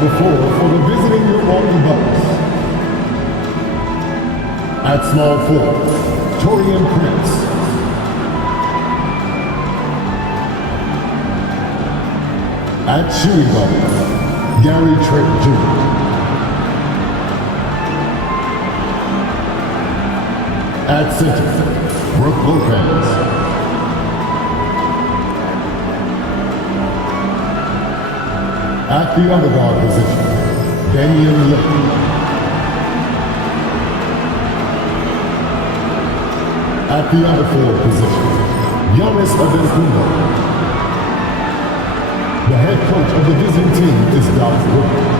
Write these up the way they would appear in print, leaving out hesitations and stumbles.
number 4 for the visiting Milwaukee Bucks. At small forward, Taurean Prince. At shooting guard, Gary Trent Jr. At center, Brooke Lopez. At the other guard position, Damian Lillard. At the other forward position, Giannis Antetokounmpo. The head coach of the visiting team is Dalla Wings.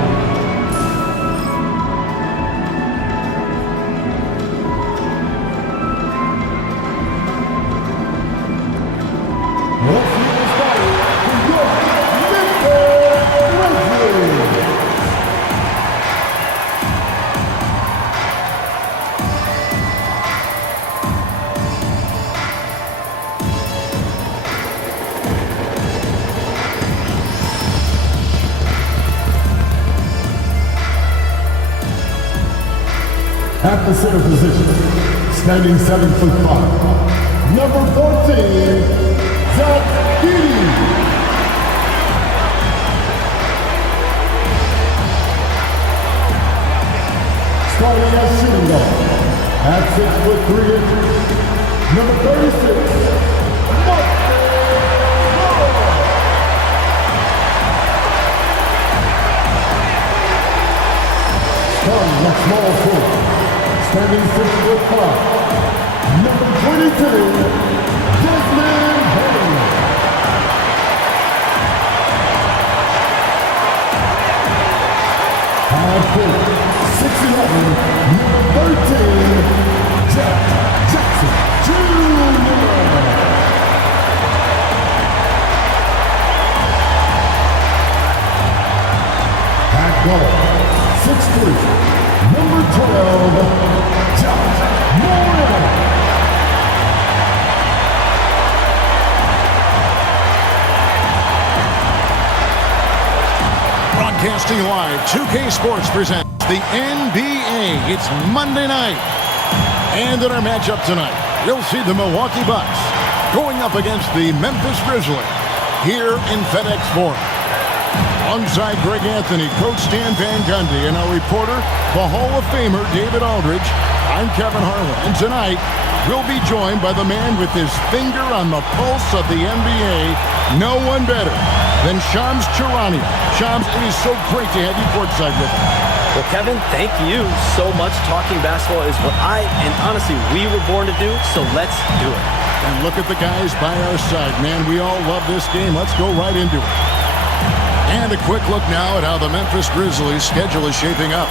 Let's see the starter for your Memphis Grizzlies. At the center position, standing 7'5", number 14, Zach Edey. Starting as shooting guard, at 6'3", number 36, starting at small forward, standing 6'5", number 22, Desmond Bane. High forward, 6'11", number 13, Jack Jackson Jr. At guard, 6'3", number 12, Josh Moore. Broadcasting live, 2K Sports presents the NBA. It's Monday night. And in our matchup tonight, you'll see the Milwaukee Bucks going up against the Memphis Grizzlies here in FedEx Forum. Alongside Greg Anthony, Coach Stan Van Gundy, and our reporter, the Hall of Famer David Aldridge, I'm Kevin Harlan. And tonight, we'll be joined by the man with his finger on the pulse of the NBA, no one better than Shams Charania. Shams, it is so great to have you courtside with us. Well, Kevin, thank you so much. Talking basketball is what and honestly, we were born to do, so let's do it. And look at the guys by our side. Man, we all love this game. Let's go right into it. And a quick look now at how the Memphis Grizzlies' schedule is shaping up.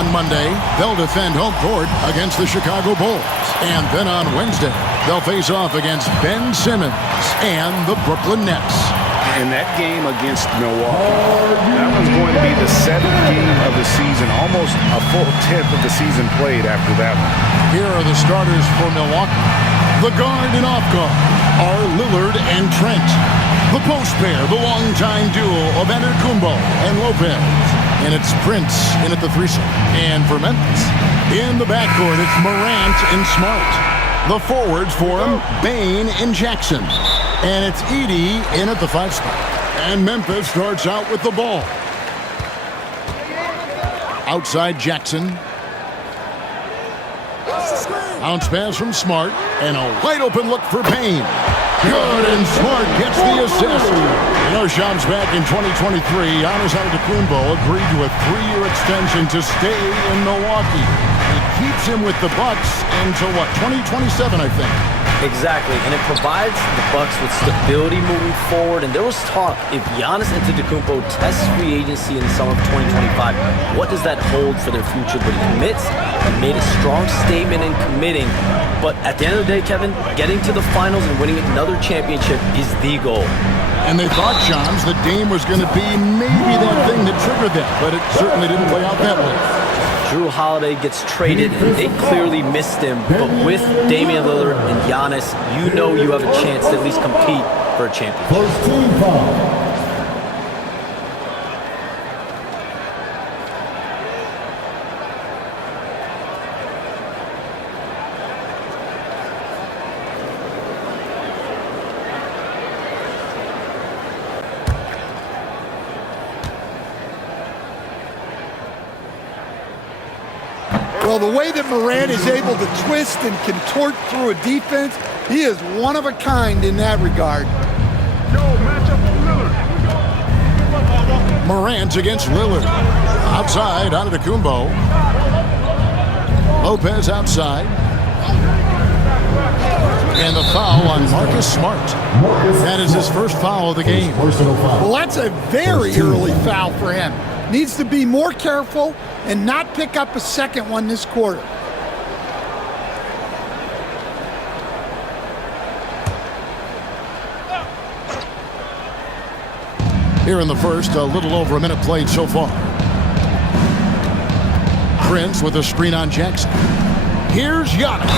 On Monday, they'll defend home court against the Chicago Bulls. And then on Wednesday, they'll face off against Ben Simmons and the Brooklyn Nets. And that game against Milwaukee, that one's going to be the 7th game of the season, almost a full 10th of the season played after that one. Here are the starters for Milwaukee. The guard and off guard are Lillard and Trent. The post pair, the longtime duo of Antetokounmpo and Lopez. And it's Prince in at the threesome. And for Memphis, in the backcourt, it's Morant and Smart. The forwards for him, Bane and Jackson. And it's Edey in at the 5 spot. And Memphis starts out with the ball. Outside Jackson. Bounce pass from Smart. And a wide open look for Bane. Good, and Smart gets the assist. You know, Shams, back in 2023, Giannis Antetokounmpo agreed to a 3-year extension to stay in Milwaukee. It keeps him with the Bucks until, what, 2027, I think. Exactly, and it provides the Bucks with stability moving forward. And there was talk, if Giannis Antetokounmpo tests free agency in the summer of 2025, what does that hold for their future? But he commits, he made a strong statement in committing. But at the end of the day, Kevin, getting to the finals and winning another championship is the goal. And they thought, Shams, that Dame was going to be maybe that thing that triggered that, but it certainly didn't play out that way. Drew Holiday gets traded, and they clearly missed him. But with Damian Lillard and Giannis, you know you have a chance to at least compete for a championship. First team foul. Well, the way that Morant is able to twist and contort through a defense, he is one of a kind in that regard. Morant against Lillard. Outside, Antetokounmpo. Lopez outside. And the foul on Marcus Smart. That is his first foul of the game. Well, that's a very early foul for him. Needs to be more careful and not pick up a second one this quarter. Here in the first, a little over a minute played so far. Prince with a screen on Jackson. Here's Giannis.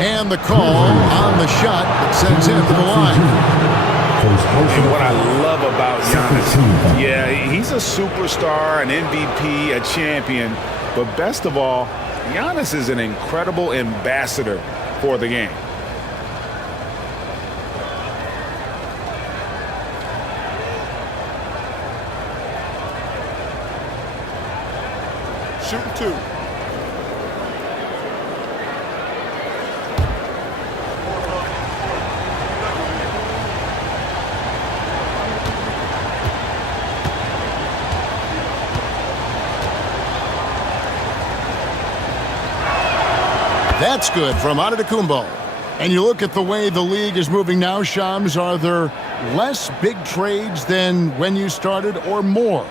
And the call on the shot that sends him to the line. And what I love about Giannis, yeah, he's a superstar, an MVP, a champion. But best of all, Giannis is an incredible ambassador for the game. Shooting two. That's good from Antetokounmpo. And you look at the way the league is moving now, Shams, are there less big trades than when you started or more?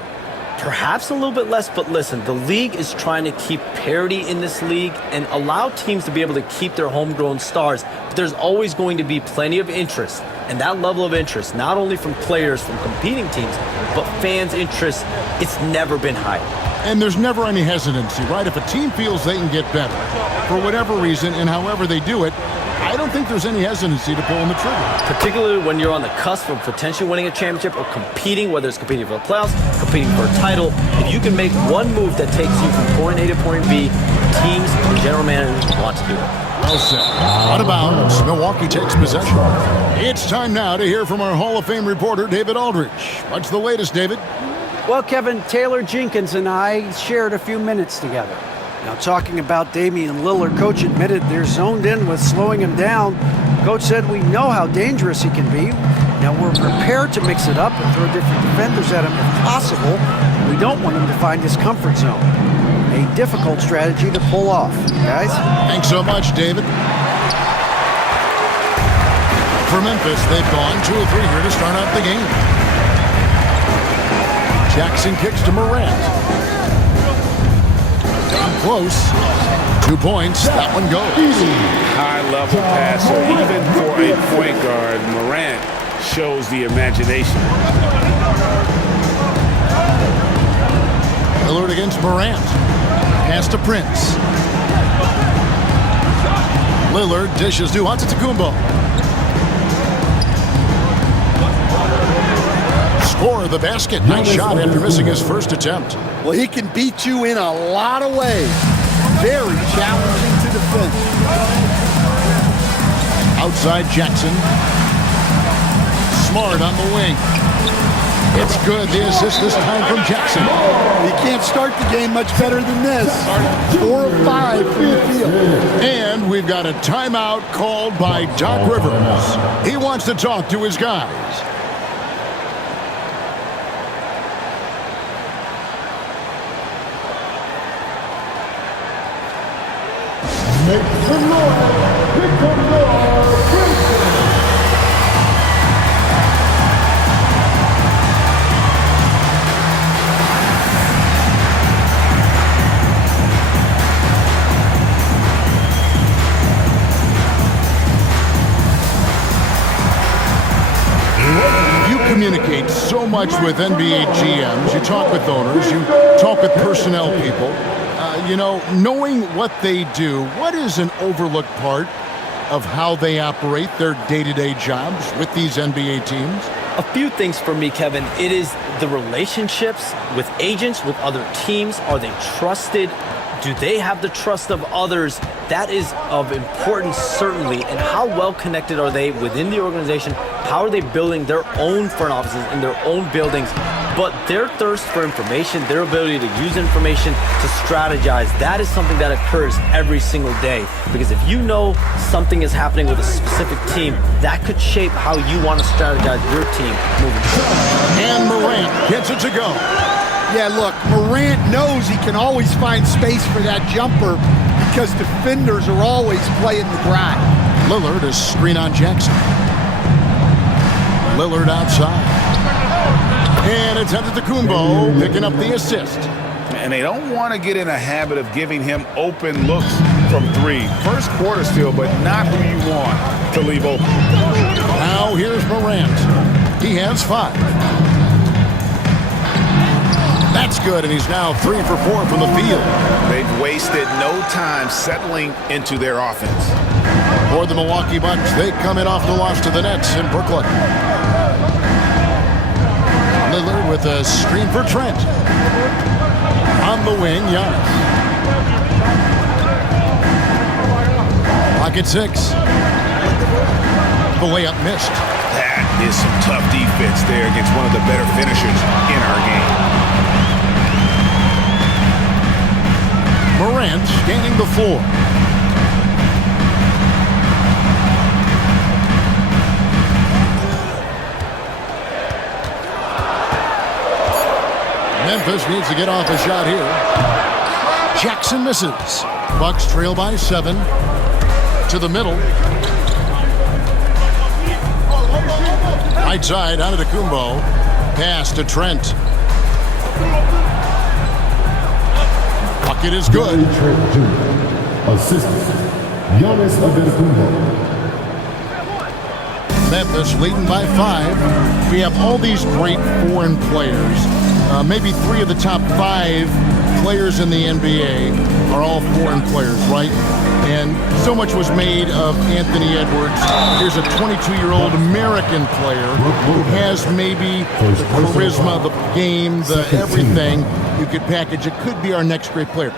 Perhaps a little bit less, but listen, the league is trying to keep parity in this league and allow teams to be able to keep their homegrown stars. But there's always going to be plenty of interest. And that level of interest, not only from players from competing teams, but fans' interest, it's never been higher. And there's never any hesitancy, right? If a team feels they can get better for whatever reason and however they do it, I don't think there's any hesitancy to pulling the trigger. Particularly when you're on the cusp of potentially winning a championship or competing, whether it's competing for the playoffs, competing for a title. If you can make one move that takes you from point A to point B, teams and general managers want to do it. Well said. Out of bounds. Milwaukee takes possession. It's time now to hear from our Hall of Fame reporter, David Aldridge. What's the latest, David? Well, Kevin, Taylor Jenkins and I shared a few minutes together. Now, talking about Damian Lillard, Coach admitted they're zoned in with slowing him down. Coach said we know how dangerous he can be. Now, we're prepared to mix it up and throw different defenders at him if possible. We don't want him to find his comfort zone. A difficult strategy to pull off, guys. Thanks so much, David. For Memphis, they've gone 2 of 3 here to start out the game. Jackson kicks to Morant. Close. 2 points. That one goes. High-level passer, even for a point guard. Morant shows the imagination. Lillard against Morant. Pass to Prince. Lillard dishes to Antetokounmpo. Score the basket. Nice shot after missing his first attempt. Well, he can beat you in a lot of ways. Very challenging to defend. Outside Jackson. Smart on the wing. It's good. The assist this time from Jackson. You can't start the game much better than this. 4 of 5 from the field. And we've got a timeout called by Doc Rivers. He wants to talk to his guys. Make some noise. Here comes your Prince. You communicate so much with NBA GMs. You talk with owners. You talk with personnel people. You know, knowing what they do, what is an overlooked part of how they operate their day-to-day jobs with these NBA teams? A few things for me, Kevin. It is the relationships with agents, with other teams. Are they trusted? Do they have the trust of others? That is of importance, certainly. And how well connected are they within the organization? How are they building their own front offices in their own buildings? but their thirst for information, their ability to use information to strategize, that is something that occurs every single day. Because if you know something is happening with a specific team, that could shape how you want to strategize your team moving forward. And Morant gets it to go. Yeah, look, Morant knows he can always find space for that jumper because defenders are always playing the drive. Lillard is screen on Jackson. Lillard outside. And it's Antetokounmpo picking up the assist. And they don't want to get in a habit of giving him open looks from three. First quarter still, but not who you want to leave open. Now here's Morant. He has 5. That's good, and he's now 3 for 4 from the field. They've wasted no time settling into their offense. For the Milwaukee Bucks, they come in off the loss to the Nets in Brooklyn. Lillard with a screen for Trent. On the wing, Giannis. Pocket 6. The layup missed. That is some tough defense there against one of the better finishers in our game. Morant scanning the floor. Memphis needs to get off a shot here. Jackson misses. Bucks trail by 7. To the middle. Right side, Antetokounmpo. Pass to Trent. Bucket is good. Trent Jr. Assistant, Giannis Antetokounmpo. Memphis leading by 5. We have all these great foreign players. Maybe 3 of the top 5 players in the NBA are all foreign players, right? And so much was made of Anthony Edwards. Here's a 22-year-old American player who has maybe the charisma, the game, the everything you could package. It could be our next great player.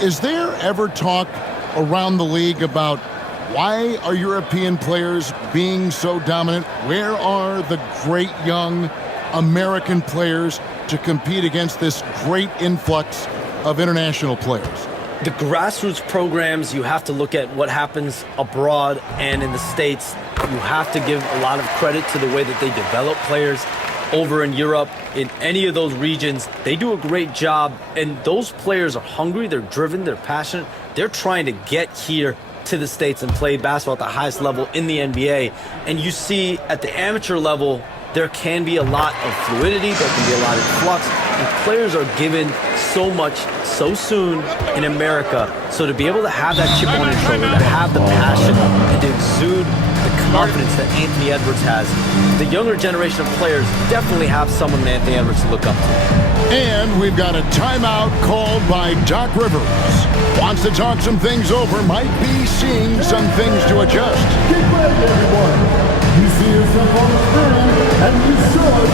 Is there ever talk around the league about why are European players being so dominant? Where are the great young American players to compete against this great influx of international players? The grassroots programs, you have to look at what happens abroad and in the States. You have to give a lot of credit to the way that they develop players over in Europe. In any of those regions, they do a great job, and those players are hungry, they're driven, they're passionate. They're trying to get here to the States and play basketball at the highest level in the NBA. And you see at the amateur level, there can be a lot of fluidity, there can be a lot of flux, and players are given so much so soon in America. So to be able to have that chip on your shoulder, to have the passion, and to exude the confidence that Anthony Edwards has, the younger generation of players definitely have someone in Anthony Edwards to look up to. And we've got a timeout called by Doc Rivers. Wants to talk some things over, might be seeing some things to adjust. Get ready, everyone. You see yourself on the screen, and you saw it.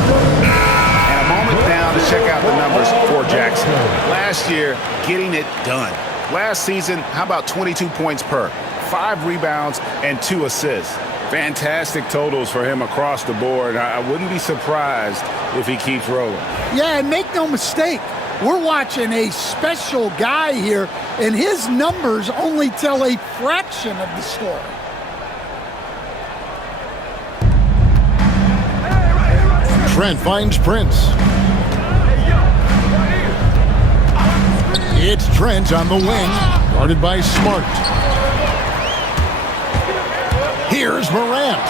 And a moment now to check out the numbers for Jackson. Last year, getting it done. Last season, how about 22 points per, 5 rebounds, and 2 assists. Fantastic totals for him across the board. I wouldn't be surprised if he keeps rolling. Yeah, and make no mistake, we're watching a special guy here, and his numbers only tell a fraction of the story. Trent finds Prince. It's Trent on the wing, guarded by Smart. Here's Morant.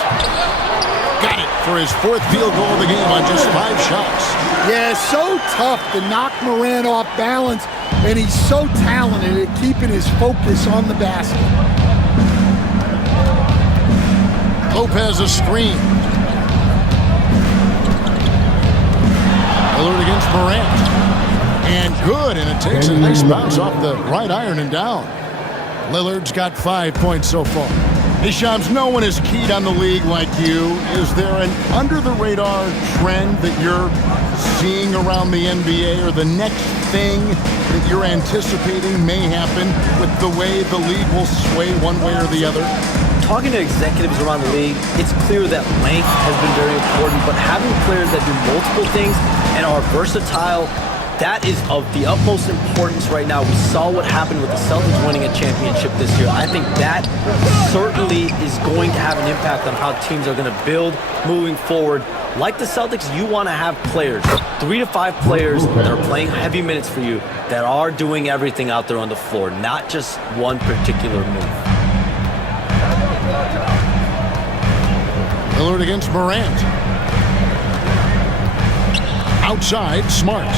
Got it for his 4th field goal of the game on just 5 shots. Yeah, so tough to knock Morant off balance, and he's so talented at keeping his focus on the basket. Lopez a screen. Lillard against Morant. And good, and it takes a nice bounce off the right iron and down. Lillard's got 5 points so far. Hey, Shams, no one is keyed on the league like you. Is there an under-the-radar trend that you're seeing around the NBA, or the next thing that you're anticipating may happen with the way the league will sway one way or the other? Talking to executives around the league, it's clear that length has been very important, but having players that do multiple things and are versatile. That is of the utmost importance right now. We saw what happened with the Celtics winning a championship this year. I think that certainly is going to have an impact on how teams are going to build moving forward. Like the Celtics, you want to have players, 3 to 5 players that are playing heavy minutes for you, that are doing everything out there on the floor, not just one particular move. Lillard against Morant. Outside, Smart.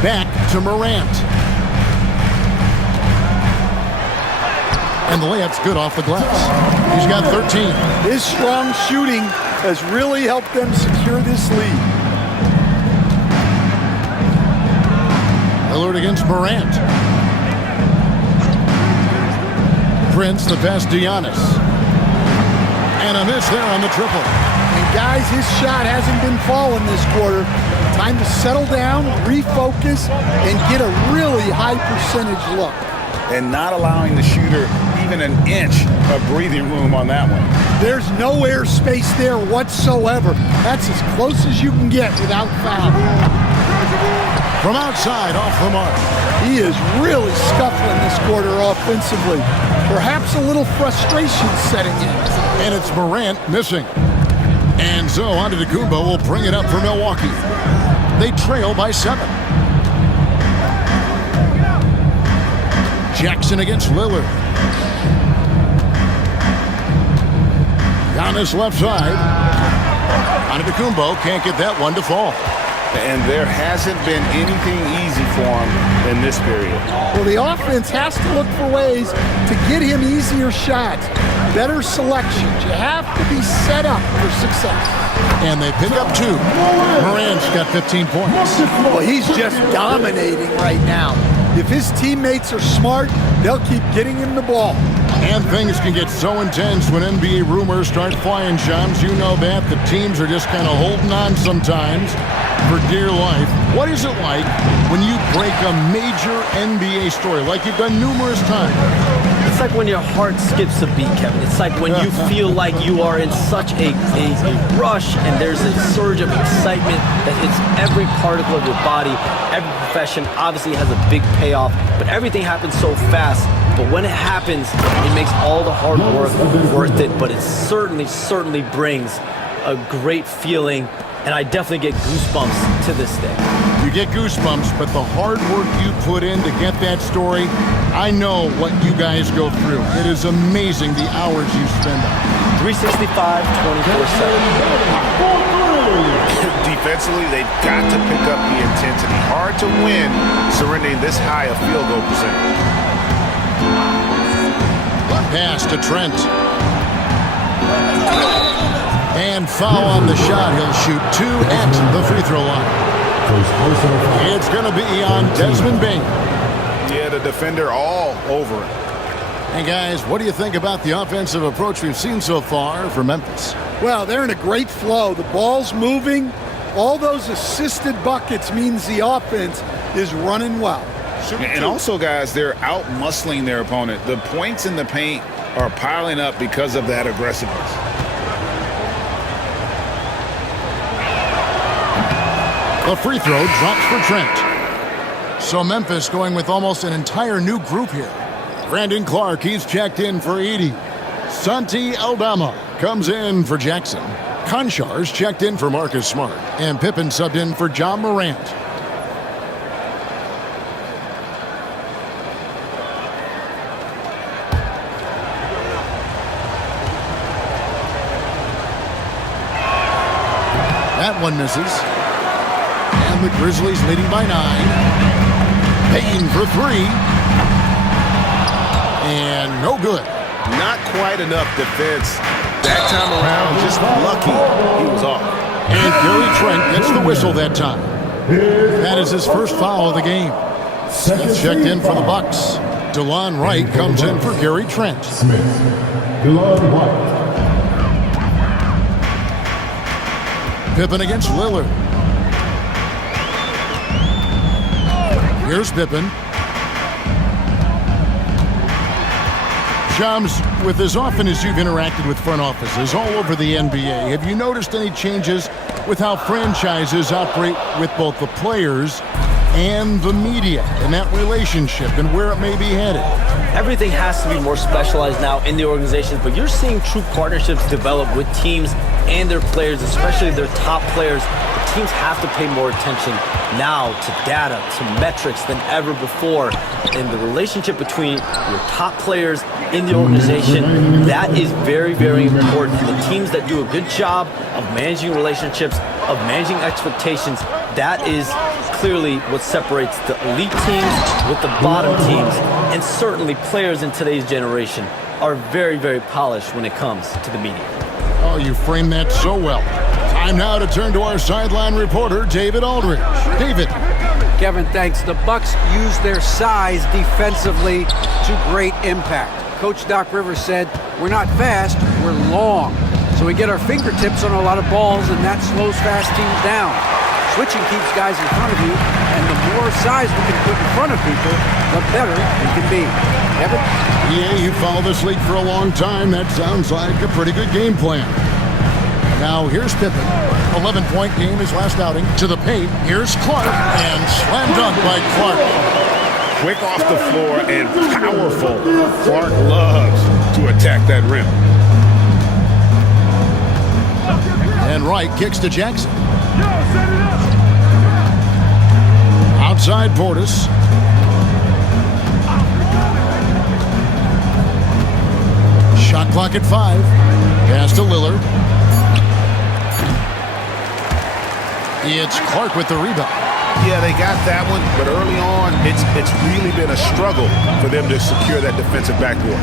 Back to Morant. And the layup's good off the glass. He's got 13. His strong shooting has really helped them secure this lead. Lillard against Morant. Prince, the pass to Giannis. And a miss there on the triple. And guys, his shot hasn't been falling this quarter. Time to settle down, refocus, and get a really high percentage look. And not allowing the shooter even an inch of breathing room on that one. There's no air space there whatsoever. That's as close as you can get without foul. From outside, off the mark. He is really scuffling this quarter offensively. Perhaps a little frustration setting in. And it's Morant missing. And so Antetokounmpo will bring it up for Milwaukee. They trail by 7. Jackson against Lillard. Giannis left side. Antetokounmpo can't get that one to fall. And there hasn't been anything easy for him in this period. Well, the offense has to look for ways to get him easier shots, better selections. You have to be set up for success. And they pick up 2. Morant's got 15 points. Well, he's just dominating right now. If his teammates are smart, they'll keep getting him the ball. And things can get so intense when NBA rumors start flying, Shams. You know that. The teams are just kind of holding on sometimes for dear life. What is it like when you break a major NBA story like you've done numerous times? It's like when your heart skips a beat, Kevin. It's like when you feel like you are in such a rush and there's a surge of excitement that hits every particle of your body. Every profession obviously has a big payoff, but everything happens so fast. But when it happens, it makes all the hard work worth it. But it certainly brings a great feeling. And I definitely get goosebumps to this day. You get goosebumps, but the hard work you put in to get that story, I know what you guys go through. It is amazing the hours you spend on it. 365, 24/7. Defensively, they've got to pick up the intensity. Hard to win surrendering this high a field goal percentage. Pass to Trent. And foul on the shot. He'll shoot 2 at the free throw line. It's going to be on Desmond Bain. Yeah, the defender all over it. Hey, guys, what do you think about the offensive approach we've seen so far for Memphis? Well, they're in a great flow. The ball's moving. All those assisted buckets means the offense is running well. And also, guys, they're out-muscling their opponent. The points in the paint are piling up because of that aggressiveness. The free throw drops for Trent. So Memphis going with almost an entire new group here. Brandon Clark, he's checked in for Edey. Santi Aldama comes in for Jackson. Konchar's checked in for Marcus Smart. And Pippen subbed in for John Morant. That one misses. And the Grizzlies leading by 9. Payne for 3. And no good. Not quite enough defense. That time around, just lucky he was off. And Gary Trent gets the whistle that time. That is his first foul of the game. That's checked in for the Bucks. DeLon Wright comes in for Gary Trent. Smith. DeLon White. Pippen against Lillard. Here's Pippen. Shams, with as often as you've interacted with front offices all over the NBA, have you noticed any changes with how franchises operate with both the players and the media and that relationship and where it may be headed? Everything has to be more specialized now in the organizations, but you're seeing true partnerships develop with teams and their players, especially their top players. The teams have to pay more attention now to data, to metrics than ever before. And the relationship between your top players in the organization, that is very, very important. The teams that do a good job of managing relationships, of managing expectations, that is clearly what separates the elite teams with the bottom teams. And certainly players in today's generation are very, very polished when it comes to the media. Oh, you framed that so well. Time now to turn to our sideline reporter, David Aldridge. David. Kevin, thanks. The Bucks use their size defensively to great impact. Coach Doc Rivers said, we're not fast, we're long. So we get our fingertips on a lot of balls, and that slows fast teams down. Switching keeps guys in front of you, and the more size we can put in front of people, the better we can be. Kevin? Yeah, you followed this league for a long time. That sounds like a pretty good game plan. Now here's Pippen. 11-point game his last outing. To the paint. Here's Clark. And slam dunk by Clark. Quick off the floor and powerful. Clark loves to attack that rim. And Wright kicks to Jackson. Outside Portis. Shot clock at 5. Pass to Lillard. It's Clark with the rebound. Yeah, they got that one, but early on, it's really been a struggle for them to secure that defensive backboard.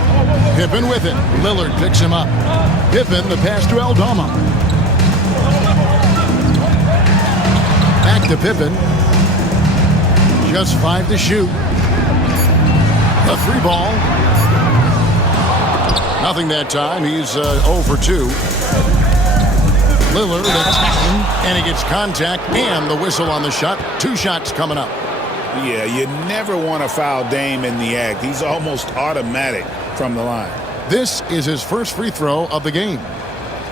Pippen with it. Lillard picks him up. Pippen, the pass to Aldama. Back to Pippen. Just 5 to shoot. A 3 ball. Nothing that time. He's 0 for 2. Lillard attacking, and he gets contact and the whistle on the shot. 2 shots coming up. Yeah, you never want to foul Dame in the act. He's almost automatic from the line. This is his first free throw of the game.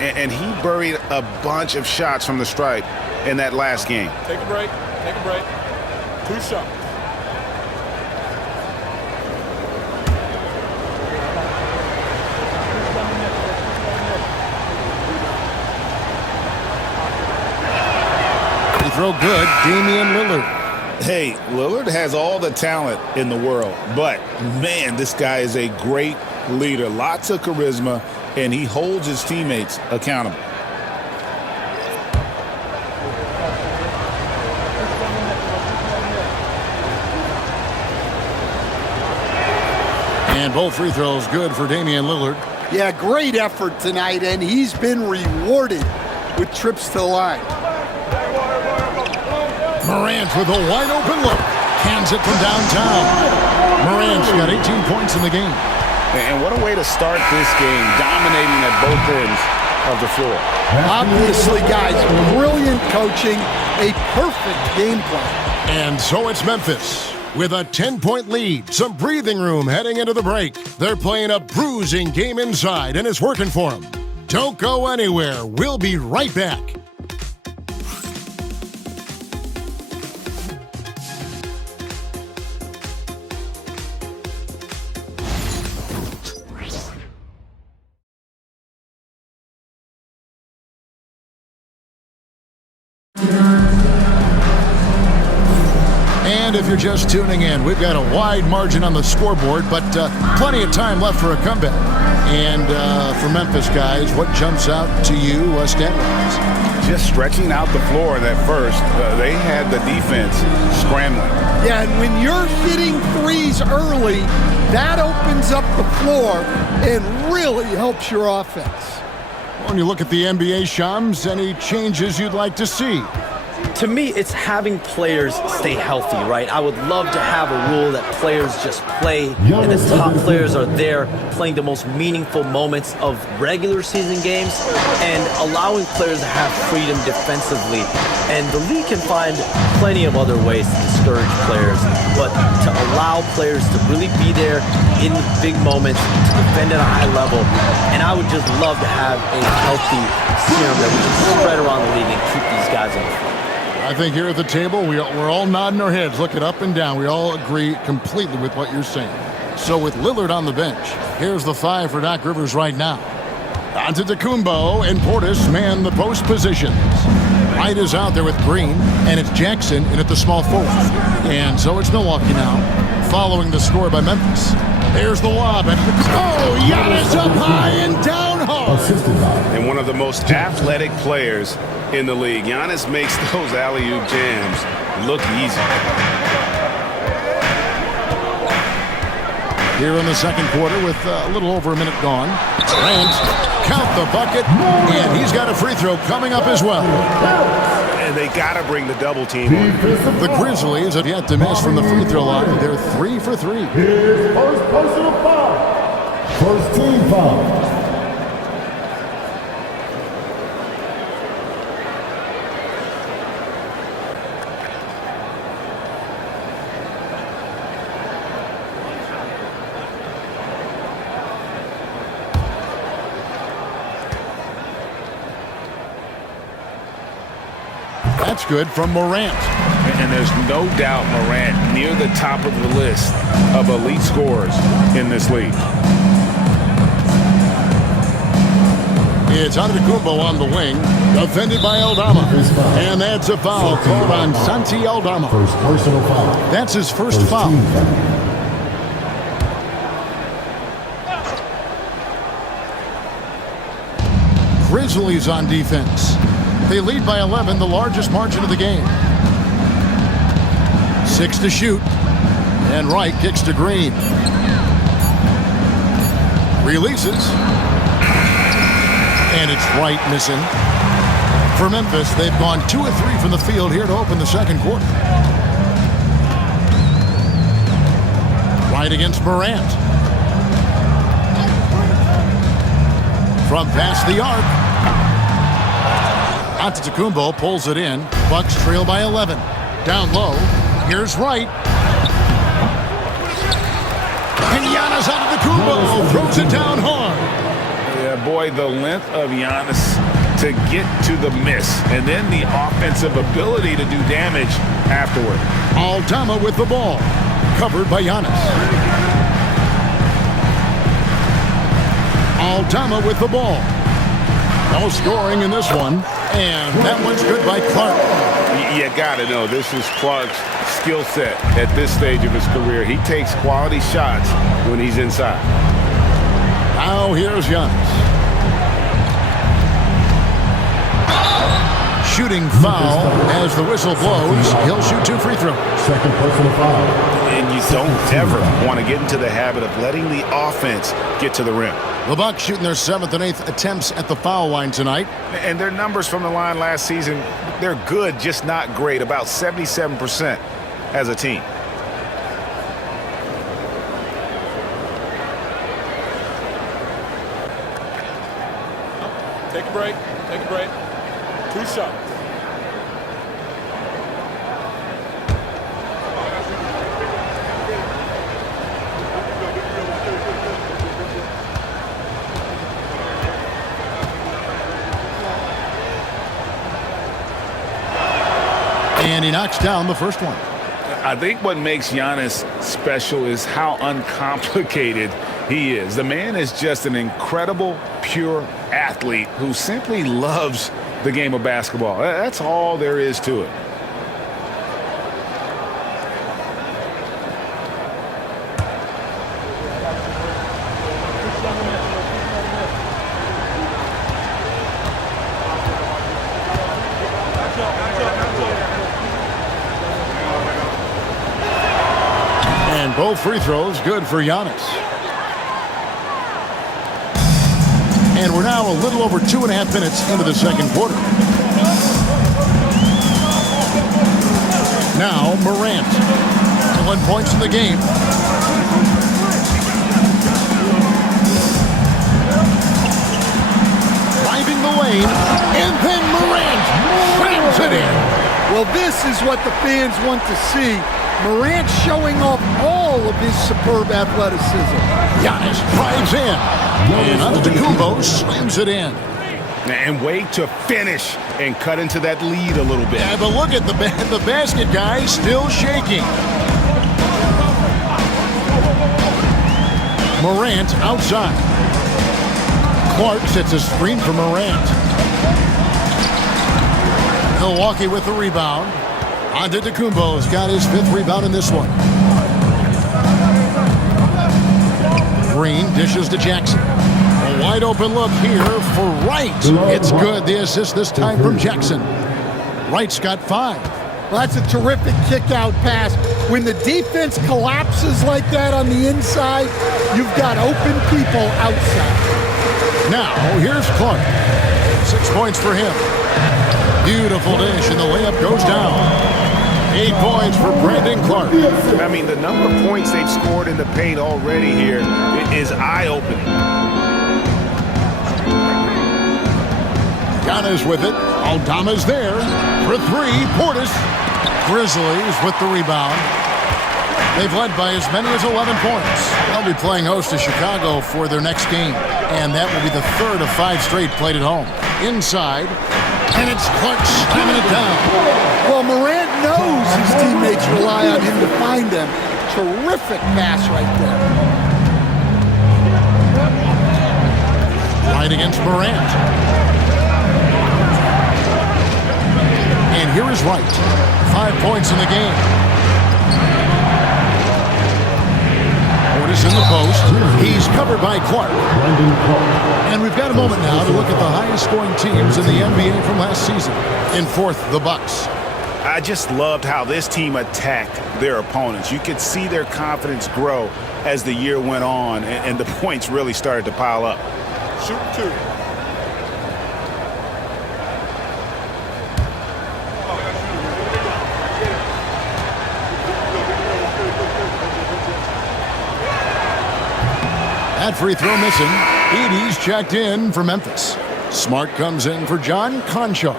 And he buried a bunch of shots from the stripe in that last game. Take a break. Take a break. 2 shots. Throw good, Damian Lillard. Hey, Lillard has all the talent in the world, but man, this guy is a great leader. Lots of charisma, and he holds his teammates accountable. And both free throws good for Damian Lillard. Yeah, great effort tonight, and he's been rewarded with trips to the line. Morant with a wide-open look. Cans it from downtown. Morant's got 18 points in the game. And what a way to start this game, dominating at both ends of the floor. Obviously, guys, brilliant coaching, a perfect game plan. And so it's Memphis with a 10-point lead. Some breathing room heading into the break. They're playing a bruising game inside, and it's working for them. Don't go anywhere. We'll be right back. And if you're just tuning in, we've got a wide margin on the scoreboard, but plenty of time left for a comeback. And for Memphis guys, what jumps out to you stat-wise? Just stretching out the floor in that first. They had the defense scrambling. Yeah, and when you're hitting threes early, that opens up the floor and really helps your offense. When you look at the NBA, Shams, any changes you'd like to see? To me, it's having players stay healthy, right? I would love to have a rule that players just play and the top players are there playing the most meaningful moments of regular season games and allowing players to have freedom defensively. And the league can find plenty of other ways to discourage players, but to allow players to really be there in the big moments, to defend at a high level. And I would just love to have a healthy serum that we can spread around the league and keep these guys on the floor. I think here at the table, we're all nodding our heads, looking up and down. We all agree completely with what you're saying. So with Lillard on the bench, here's the 5 for Doc Rivers right now. Antetokounmpo and Portis man the post positions. White is out there with Green, and it's Jackson in at the small forward. And so it's Milwaukee now, following the score by Memphis. There's the lob. Giannis up high and down hard. And one of the most athletic players in the league. Giannis makes those alley-oop jams look easy. Here in the second quarter with a little over a minute gone. Durant, count the bucket, and he's got a free throw coming up as well. And they got to bring the double team on. The Grizzlies have yet to miss from the free throw line. They're 3 for 3. Here's first personal foul. First team foul. That's good from Morant. And there's no doubt Morant near the top of the list of elite scorers in this league. It's Antetokounmpo on the wing, defended by Aldama. And that's a foul called on Santi Aldama. First personal foul. That's his first foul. Team foul. Grizzlies on defense. They lead by 11, the largest margin of the game. 6 to shoot. And Wright kicks to Green. Releases. And it's Wright missing. For Memphis, they've gone 2 of 3 from the field here to open the second quarter. Wright against Morant. From past the arc. Antetokounmpo pulls it in. Bucks trail by 11. Down low. Here's Wright. And Giannis Antetokounmpo throws it down hard. Yeah, boy, the length of Giannis to get to the miss. And then the offensive ability to do damage afterward. Aldama with the ball. Covered by Giannis. Aldama with the ball. No scoring in this one. And that one's good by Clark. You got to know, this is Clark's skill set at this stage of his career. He takes quality shots when he's inside. Now here's Giannis. Shooting foul as the whistle blows. He'll shoot 2 free throws. Second personal foul. And you don't ever want to get into the habit of letting the offense get to the rim. The Bucks shooting their 7th and 8th attempts at the foul line tonight. And their numbers from the line last season, they're good, just not great. About 77% as a team. Take a break. Take a break. 2 shots. And he knocks down the first one. I think what makes Giannis special is how uncomplicated he is. The man is just an incredible, pure athlete who simply loves the game of basketball. That's all there is to it. And both free throws good for Giannis. And we're now a little over 2.5 minutes into the second quarter. Now Morant. 1 points in the game. Driving the lane, and then Morant slams it in. Well, this is what the fans want to see. Morant showing off all of his superb athleticism. Giannis drives in, and Antetokounmpo slams it in. And wait to finish and cut into that lead a little bit. Yeah, but look at the basket guy still shaking. Morant outside. Clark sets a screen for Morant. Milwaukee with the rebound. Antetokounmpo's got his 5th rebound in this one. Green dishes to Jackson. A wide open look here for Wright. It's good. The assist this time from Jackson. Wright's got 5. Well, that's a terrific kick-out pass. When the defense collapses like that on the inside, you've got open people outside. Now, here's Clark. 6 points for him. Beautiful dish, and the layup goes down. 8 points for Brandon Clark. I mean, the number of points they've scored in the paint already here is eye-opening. Giannis with it. Aldama's there for 3. Portis. Grizzlies with the rebound. They've led by as many as 11 points. They'll be playing host to Chicago for their next game, and that will be the 3rd of 5 straight played at home. Inside, and it's Clark slamming it down. Well, Morant knows his teammates rely on him to find them. Terrific pass right there. Right against Morant. And here is Wright. 5 points in the game. Portis in the post. He's covered by Clark. And we've got a moment now to look at the highest scoring teams in the NBA from last season. In 4th, the Bucks. I just loved how this team attacked their opponents. You could see their confidence grow as the year went on, and the points really started to pile up. Shoot 2. That free throw missing. Edey's checked in for Memphis. Smart comes in for John Conchar.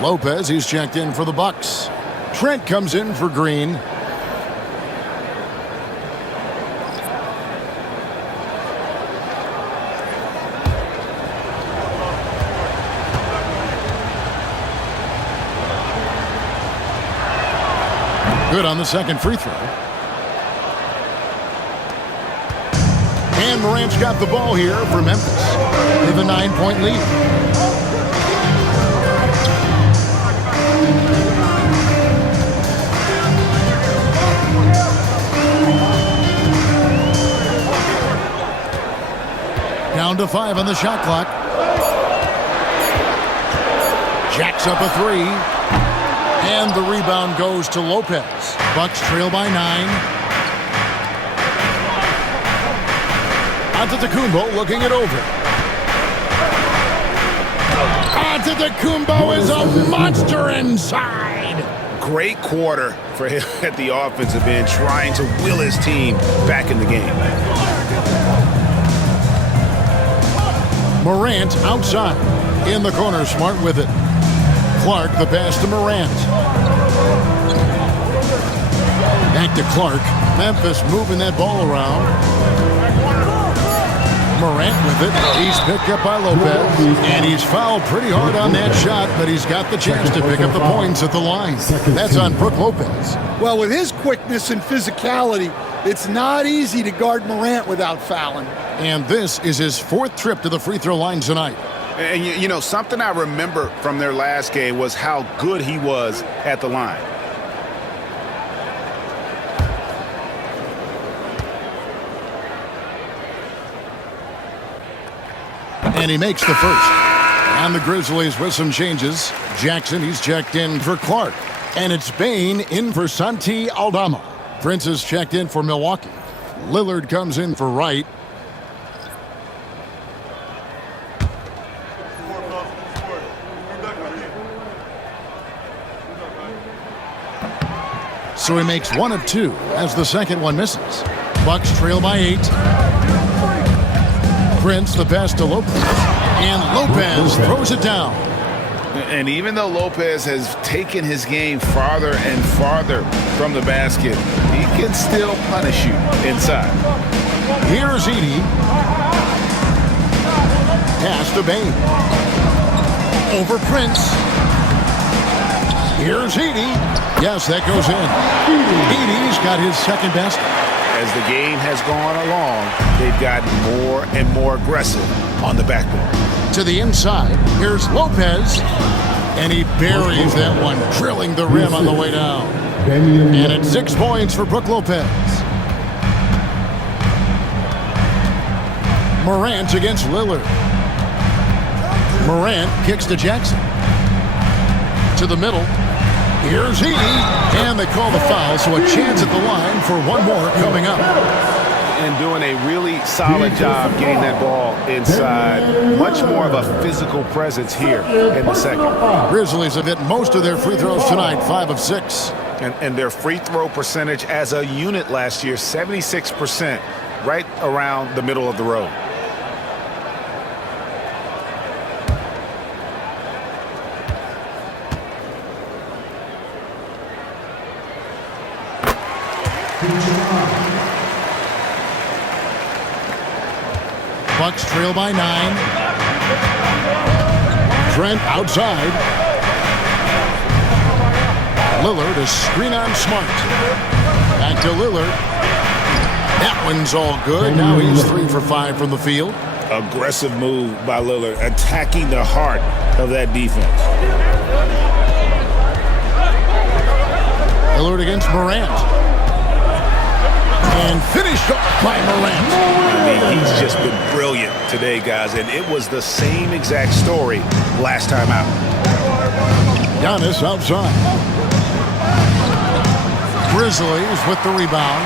Lopez, he's checked in for the Bucks. Trent comes in for Green. Good on the second free throw. And Morant's got the ball here for Memphis. They have a 9-point lead. Down to 5 on the shot clock. Jacks up a 3. And the rebound goes to Lopez. Bucks trail by 9. Antetokounmpo looking it over. Antetokounmpo is a monster inside. Great quarter for him at the offensive end, trying to will his team back in the game. Morant outside. In the corner, Smart with it. Clark, the pass to Morant. Back to Clark. Memphis moving that ball around. Morant with it. He's picked up by Lopez. And he's fouled pretty hard on that shot, but he's got the chance to pick up the points at the line. That's on Brook Lopez. Well, with his quickness and physicality, it's not easy to guard Morant without fouling. And this is his 4th trip to the free throw line tonight. And, you know, something I remember from their last game was how good he was at the line. And he makes the first. And the Grizzlies with some changes. Jackson, he's checked in for Clark. And it's Bane in for Santi Aldama. Prince is checked in for Milwaukee. Lillard comes in for Wright. so he makes 1 of 2 as the second one misses. Bucks trail by 8. Prince the pass to Lopez, and Lopez throws it down. And even though Lopez has taken his game farther and farther from the basket, he can still punish you inside. Here's Edey. Pass to Bain. Over Prince. Here's Edey. Yes, that goes in. Edey's got his second best. As the game has gone along, they've gotten more and more aggressive on the backboard. To the inside, here's Lopez, and he buries that one, drilling the rim on the way down. And it's 6 points for Brook Lopez. Morant against Lillard. Morant kicks to Jackson. To the middle. Here's Edey, and they call the foul, so a chance at the line for one more coming up. And doing a really solid job getting that ball inside. Much more of a physical presence here in the second. Grizzlies have hit most of their free throws tonight, 5 of 6. And their free throw percentage as a unit last year, 76%, right around the middle of the road. Bucks trail by 9. Trent outside. Lillard is screen on Smart. Back to Lillard. That one's all good. Now he's 3 for 5 from the field. Aggressive move by Lillard, attacking the heart of that defense. Lillard against Morant. And finished off by Morant. I mean, he's just been brilliant today, guys, and it was the same exact story last time out. Giannis outside. Grizzlies with the rebound.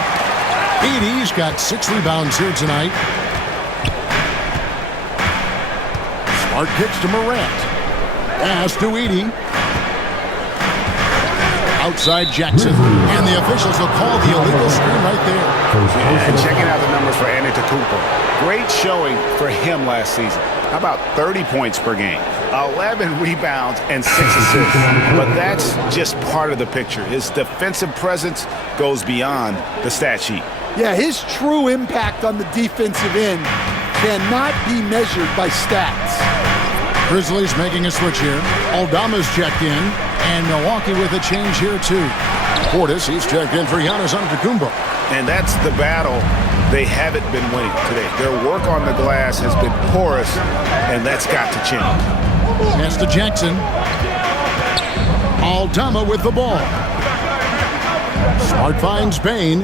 Edey's got 6 rebounds here tonight. Smart kicks to Morant. Pass to Edey. Outside Jackson. And the officials will call the illegal screen right there. And checking out the numbers for Antetokounmpo. Great showing for him last season. How about 30 points per game? 11 rebounds and 6 assists. But that's just part of the picture. His defensive presence goes beyond the stat sheet. Yeah, his true impact on the defensive end cannot be measured by stats. Grizzlies making a switch here. Aldama's checked in, and Milwaukee with a change here too. Portis, he's checked in for Giannis Antetokounmpo. And that's the battle they haven't been winning today. Their work on the glass has been porous, and that's got to change. Pass to Jackson. Aldama with the ball. Smart finds Bain.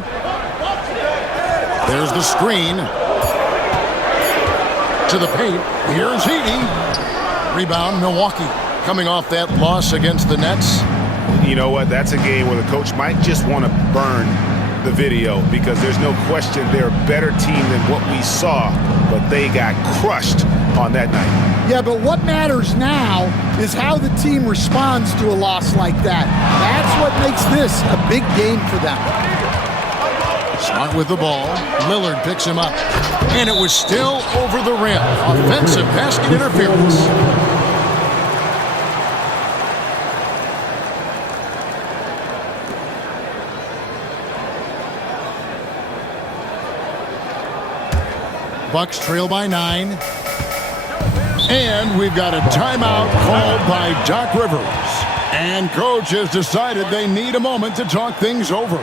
There's the screen. To the paint. Here's Edey. Rebound, Milwaukee. Coming off that loss against the Nets. You know what? That's a game where the coach might just want to burn the video because there's no question they're a better team than what we saw, but they got crushed on that night. Yeah, but what matters now is how the team responds to a loss like that. That's what makes this a big game for them. Smart with the ball. Lillard picks him up. And it was still over the rim. Offensive basket interference. Bucks trail by 9. And we've got a timeout called by Doc Rivers. And coach has decided they need a moment to talk things over.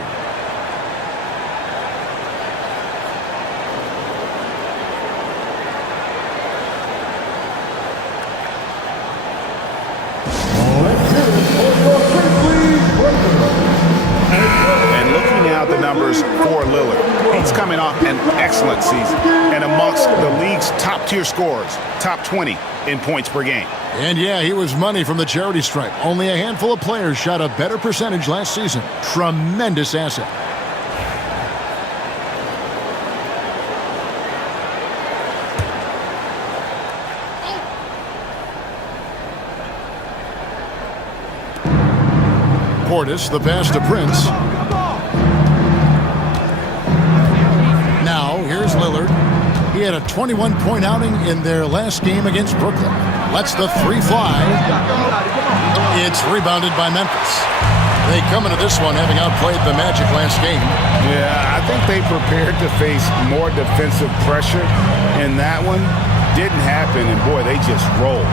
And looking at the numbers for Lillard, he's coming off an excellent season and amongst the league's top-tier scorers, top 20 in points per game. And yeah, he was money from the charity stripe. Only a handful of players shot a better percentage last season. Tremendous asset. Portis, the pass to Prince. a 21-point outing in their last game against Brooklyn. Lets the three fly. It's rebounded by Memphis. They come into this one having outplayed the Magic last game. Yeah, I think they prepared to face more defensive pressure, and that one didn't happen, and boy, they just rolled.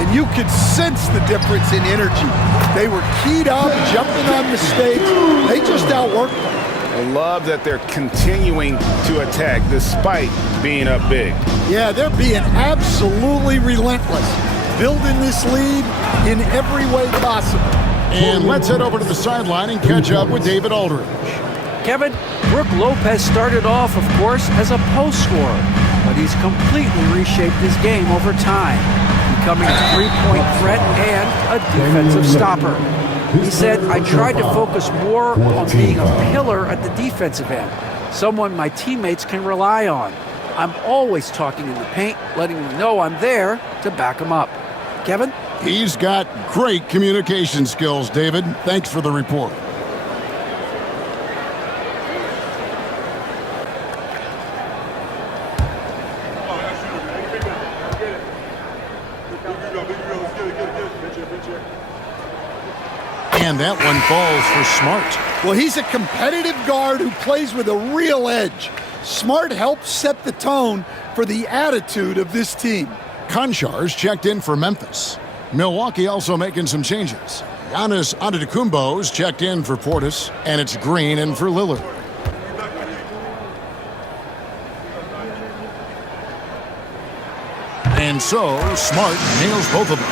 And you could sense the difference in energy. They were keyed up, jumping on mistakes. They just outworked them. I love that they're continuing to attack despite being up big. Yeah, they're being absolutely relentless, building this lead in every way possible. And let's head over to the sideline and catch up with David Aldridge. Kevin, Brook Lopez started off, of course, as a post scorer, but he's completely reshaped his game over time, becoming a three-point threat and a defensive stopper. He said, I tried to focus more on being a pillar at the defensive end, someone my teammates can rely on. I'm always talking in the paint, letting them know I'm there to back them up. Kevin? He's got great communication skills, David. Thanks for the report. And that one falls for Smart. Well, he's a competitive guard who plays with a real edge. Smart helps set the tone for the attitude of this team. Konchar's checked in for Memphis. Milwaukee also making some changes. Giannis Antetokounmpo's checked in for Portis, and it's Green in for Lillard. And so, Smart nails both of them.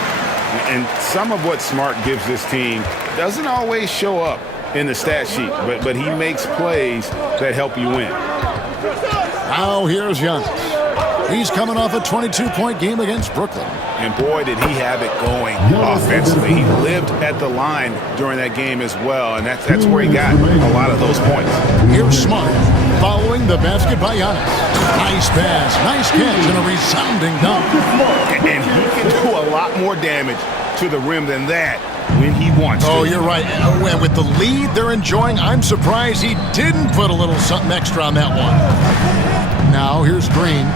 And some of what Smart gives this team doesn't always show up in the stat sheet, but he makes plays that help you win. Now here's Giannis. He's coming off a 22-point game against Brooklyn. And boy, did he have it going offensively. He lived at the line during that game as well, and that's where he got a lot of those points. Here's Smart following the basket by Giannis. Nice pass, nice catch, and a resounding dunk. And he can do a lot more damage to the rim than that when he wants to. Oh, you're right. And with the lead they're enjoying, I'm surprised he didn't put a little something extra on that one. Now here's Green.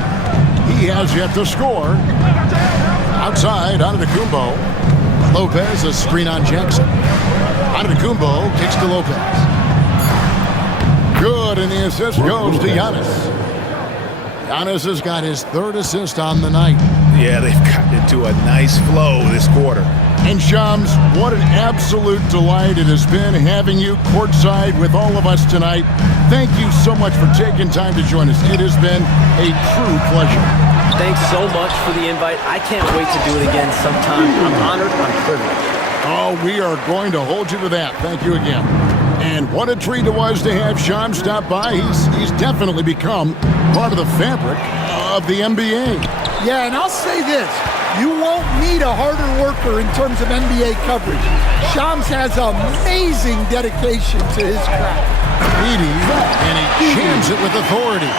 He has yet to score. Outside, Antetokounmpo. Lopez, a screen on Jackson. Antetokounmpo kicks to Lopez. Good, and the assist goes to Giannis. Giannis has got his third assist on the night. Yeah, they've gotten into a nice flow this quarter. And Shams, what an absolute delight it has been having you courtside with all of us tonight. Thank you so much for taking time to join us. It has been a true pleasure. Thanks so much for the invite. I can't wait to do it again sometime. I'm honored. I'm privileged. Oh, we are going to hold you to that. Thank you again. And what a treat it was to have Shams stop by. He's definitely become part of the fabric of the NBA. Yeah, and I'll say this. You won't need a harder worker in terms of NBA coverage. Shams has amazing dedication to his craft. Meaty, and he jams it with authority.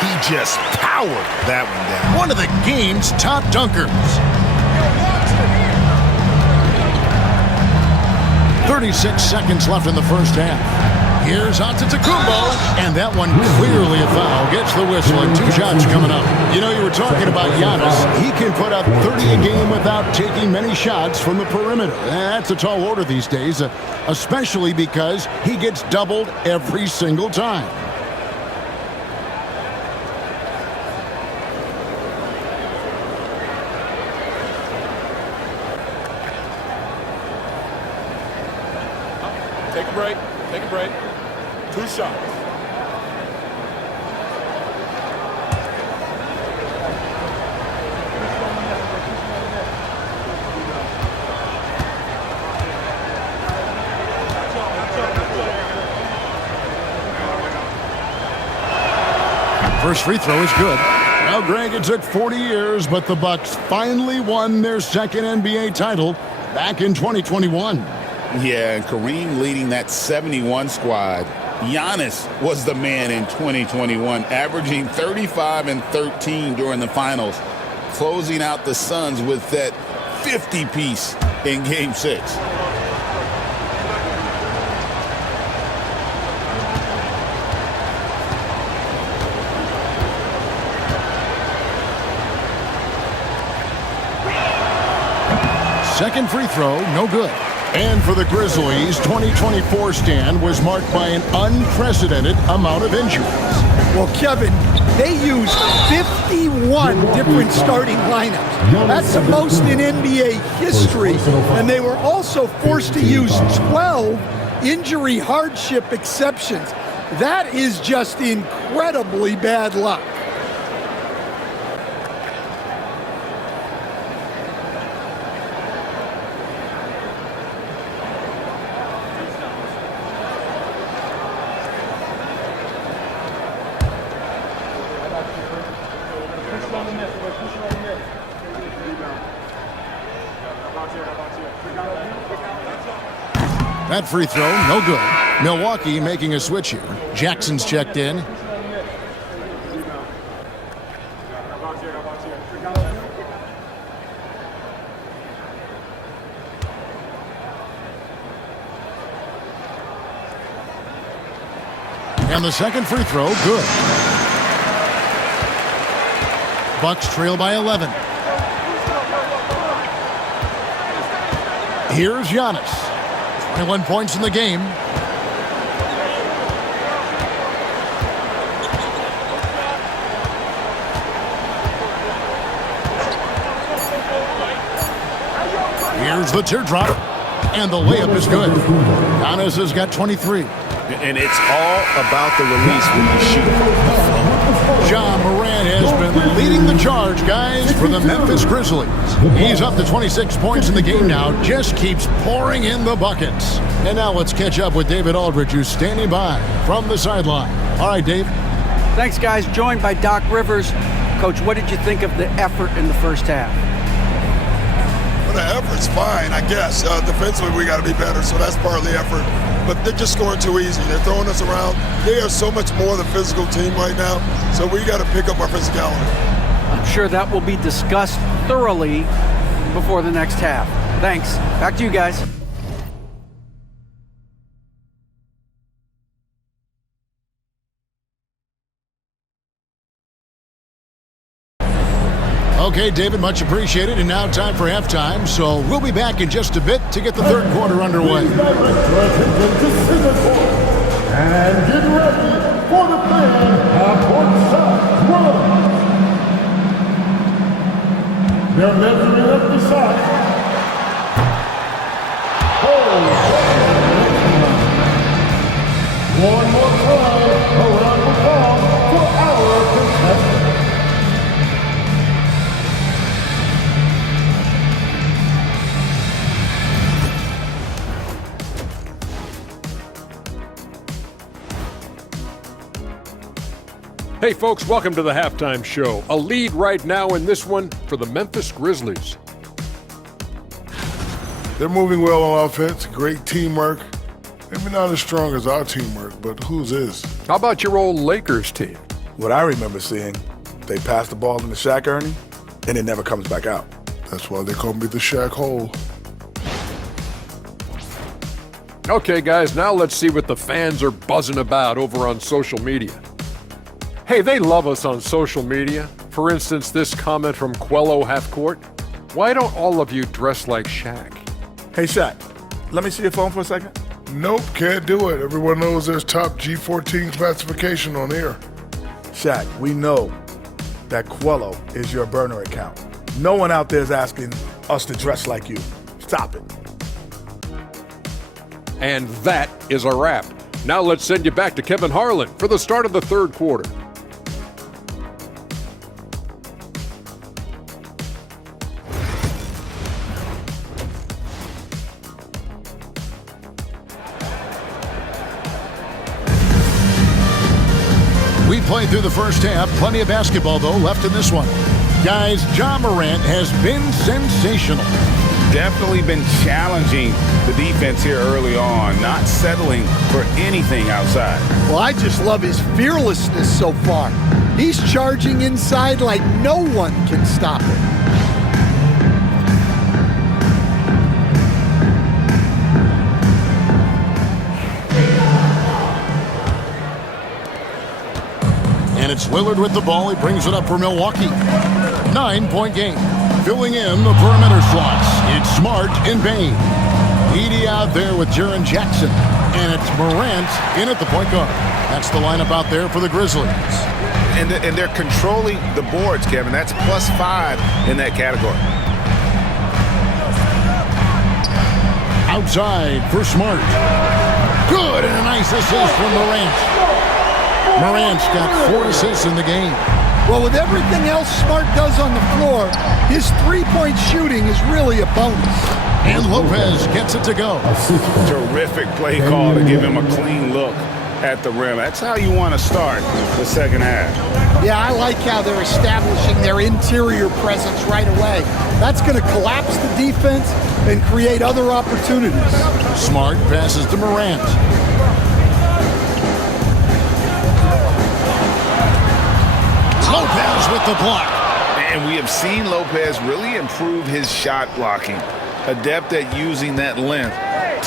He just powered that one down. One of the game's top dunkers. 36 seconds left in the first half. Here's Antetokounmpo, and that one clearly a foul. Gets the whistle, and 2 shots coming up. You know, you were talking about Giannis. He can put up 30 a game without taking many shots from the perimeter. That's a tall order these days, especially because he gets doubled every single time. Take a break. Take a break. 2 shots. First free throw is good. Well, Greg, it took 40 years, but the Bucks finally won their second NBA title back in 2021. Yeah, and Kareem leading that 71 squad. Giannis was the man in 2021, averaging 35 and 13 during the finals, closing out the Suns with that 50-piece in Game 6. second free throw, no good. And for the Grizzlies, 2024 stand was marked by an unprecedented amount of injuries. Well, Kevin, they used 51 different starting lineups. That's the most in NBA history. And they were also forced to use 12 injury hardship exceptions. That is just incredibly bad luck. That free throw, no good. Milwaukee making a switch here. Jackson's checked in. And the second free throw, good. Bucks trail by 11. Here's Giannis. 21 points in the game. Here's the teardrop. And the layup is good. Giannis has got 23. And it's all about the release when you shoot. Ja Morant has been leading the charge, guys, for the Memphis Grizzlies. He's up to 26 points in the game now, just keeps pouring in the buckets. And now let's catch up with David Aldridge, who's standing by from the sideline. All right, Dave. Thanks, guys. Joined by Doc Rivers. Coach, what did you think of the effort in the first half? Well, the effort's fine, I guess. Defensively, we got to be better, so that's part of the effort. But they're just scoring too easy. They're throwing us around. They are so much more the physical team right now, so we got to pick up our physicality. I'm sure that will be discussed thoroughly before the next half. Thanks. Back to you guys. Okay, David, much appreciated. And now time for halftime. So we'll be back in just a bit to get the third quarter underway. And get ready for the fan courtside run. They're measuring up the shot. One more time around the ball for our contestant. Hey folks, welcome to the halftime show. A lead right now in this one for the Memphis Grizzlies. They're moving well on offense, great teamwork. Maybe not as strong as our teamwork, but whose is? How about your old Lakers team? What I remember seeing, they pass the ball into Shaq, Ernie, and it never comes back out. That's why they call me the Shaq Hole. Okay guys, now let's see what the fans are buzzing about over on social media. Hey, they love us on social media. For instance, this comment from Quello Halfcourt. Why don't all of you dress like Shaq? Hey, Shaq, let me see your phone for a second. Nope, can't do it. Everyone knows there's top G14 classification on here. Shaq, we know that Quello is your burner account. No one out there is asking us to dress like you. Stop it. And that is a wrap. Now let's send you back to Kevin Harlan for the start of the third quarter. We played through the first half. Plenty of basketball, though, left in this one. Guys, Ja Morant has been sensational. Definitely been challenging the defense here early on, not settling for anything outside. Well, I just love his fearlessness so far. He's charging inside like no one can stop him. And it's Lillard with the ball. He brings it up for Milwaukee. 9-point game. Filling in the perimeter slots, it's Smart and Bane. Edey out there with Jaren Jackson. And it's Morant in at the point guard. That's the lineup out there for the Grizzlies. And they're controlling the boards, Kevin. That's +5 in that category. Outside for Smart. Good, and a nice assist from Morant. Morant's got 4 assists in the game. Well, with everything else Smart does on the floor, his three-point shooting is really a bonus. And Lopez gets it to go. Terrific play call to give him a clean look at the rim. That's how you want to start the second half. Yeah, I like how they're establishing their interior presence right away. That's going to collapse the defense and create other opportunities. Smart passes to Morant. Lopez with the block. And we have seen Lopez really improve his shot blocking. Adept at using that length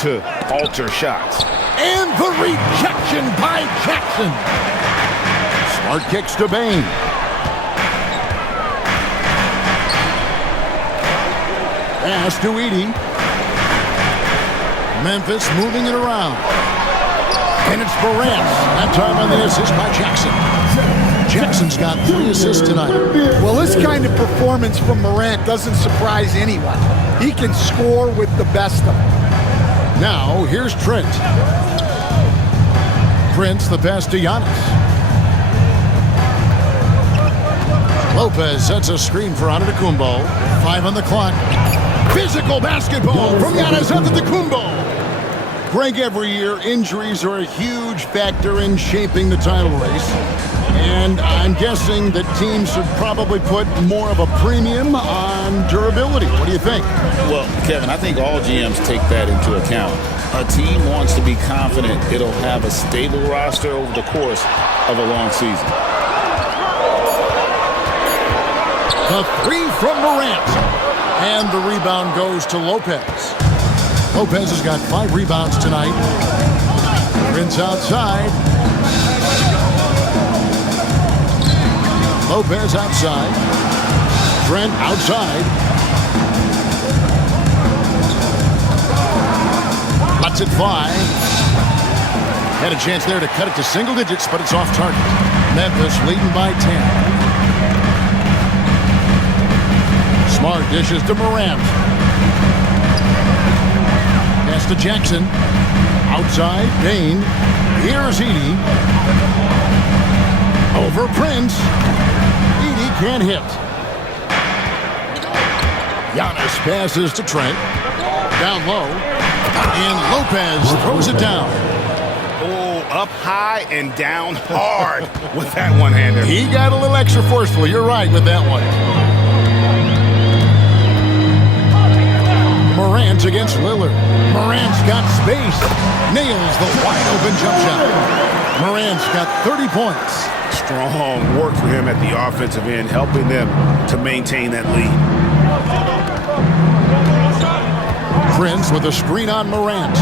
to alter shots. And the rejection by Jackson. Smart kicks to Bane. Pass to Edey. Memphis moving it around. And it's Morant. That time on the assist by Jackson. Jackson's got 3 assists tonight. Well, this kind of performance from Morant doesn't surprise anyone. He can score with the best of them. Now, here's Trent. Prince, the pass to Giannis. Lopez sets a screen for Antetokounmpo. 5 on the clock. Physical basketball from Giannis Antetokounmpo. Greg, every year, injuries are a huge factor in shaping the title race. And I'm guessing that teams should probably put more of a premium on durability. What do you think? Well, Kevin, I think all GMs take that into account. A team wants to be confident it'll have a stable roster over the course of a long season. The 3 from Morant. And the rebound goes to Lopez. Lopez has got 5 rebounds tonight. Prince outside. Lopez outside. Trent outside. Lets it fly. Had a chance there to cut it to single digits, but it's off target. Memphis leading by 10. Smart dishes to Morant. Pass to Jackson. Outside, Bane. Here's Edey. Over Prince. Edey can't hit. Giannis passes to Trent. Down low. And Lopez throws it down. Oh, up high and down hard with that one-hander. He got a little extra forceful. You're right with that one. Morant against Lillard. Morant's got space. Nails the wide-open jump shot. Morant's got 30 points. Strong work for him at the offensive end, helping them to maintain that lead. Prince with a screen on Morant.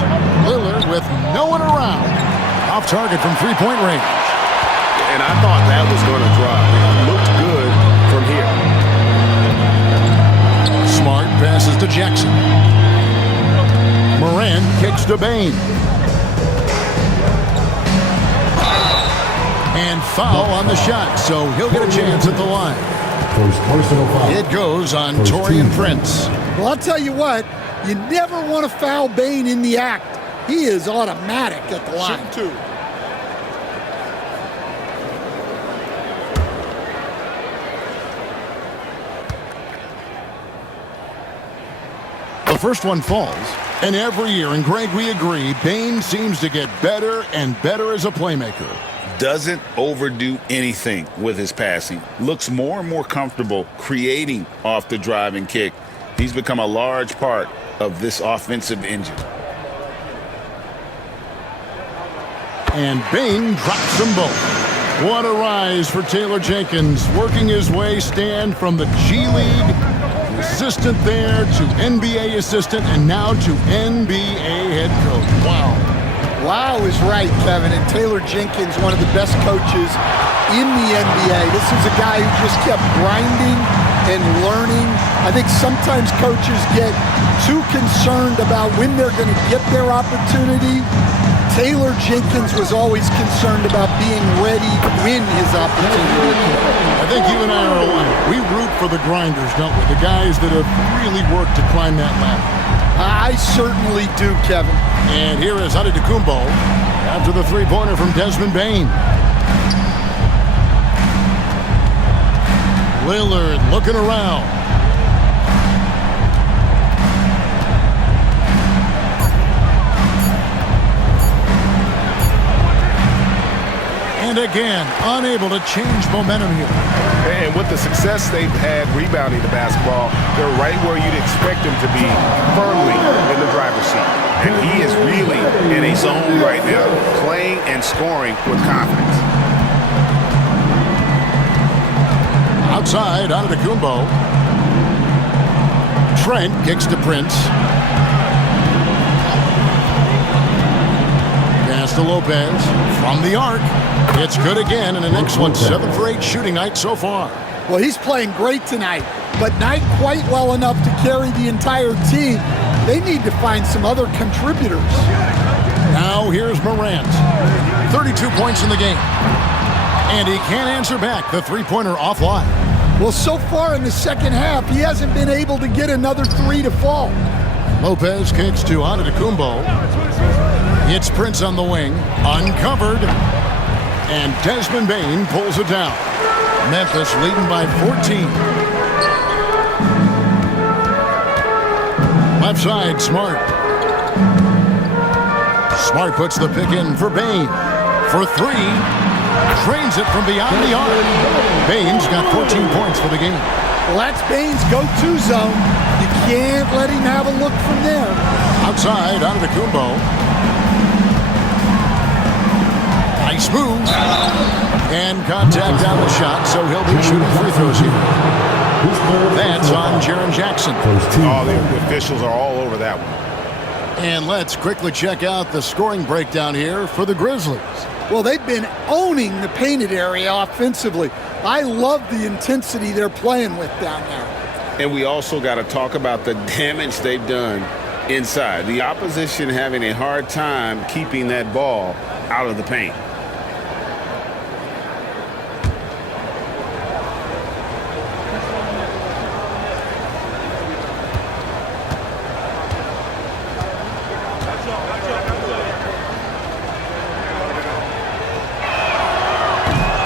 Lillard with no one around. Off target from three-point range. And I thought that was going to drop. It looked good from here. Smart passes to Jackson. Morant kicks to Bane. And foul on the shot, so he'll get a chance at the line. First personal foul. It goes on Taurean Prince. Well, I'll tell you what, you never want to foul Bane in the act. He is automatic at the line. Two. The first one falls, and every year, and Greg, we agree, Bane seems to get better and better as a playmaker. Doesn't overdo anything with his passing. Looks more and more comfortable creating off the drive and kick. He's become a large part of this offensive engine. And Bane drops them both. What a rise for Taylor Jenkins, working his way stand from the G League assistant there to NBA assistant and now to NBA head coach. Wow. Wow is right, Kevin. And Taylor Jenkins, one of the best coaches in the NBA. This is a guy who just kept grinding and learning. I think sometimes coaches get too concerned about when they're going to get their opportunity. Taylor Jenkins was always concerned about being ready when his opportunity came. I think you and I are alike. We root for the grinders, don't we? The guys that have really worked to climb that ladder. I certainly do, Kevin. And here is Antetokounmpo after the three-pointer from Desmond Bane. Lillard looking around. And again, unable to change momentum here. And with the success they've had rebounding the basketball, they're right where you'd expect them to be, firmly in the driver's seat. And he is really in a zone right now, playing and scoring with confidence. Outside, Antetokounmpo. Trent kicks to Prince. Pass to Lopez from the arc. It's good again, and an excellent 7 for 8 shooting night so far. Well, he's playing great tonight, but not quite well enough to carry the entire team. They need to find some other contributors. Now here's Morant. 32 points in the game. And he can't answer back the three-pointer offline. Well, so far in the second half, he hasn't been able to get another three to fall. Lopez kicks to Antetokounmpo. Hits Prince on the wing. Uncovered. And Desmond Bane pulls it down. Memphis leading by 14. Left side, Smart. Smart puts the pick in for Bane. For three. Trains it from beyond the arc. Bane's got 14 points for the game. Well, that's Bane's go-to zone. You can't let him have a look from there. Outside, Antetokounmpo. Nice move. And contact on the shot, so he'll be shooting free throws here. That's on Jaren Jackson. Oh, the officials are all over that one. And let's quickly check out the scoring breakdown here for the Grizzlies. Well, they've been owning the painted area offensively. I love the intensity they're playing with down there. And we also got to talk about the damage they've done inside. The opposition having a hard time keeping that ball out of the paint.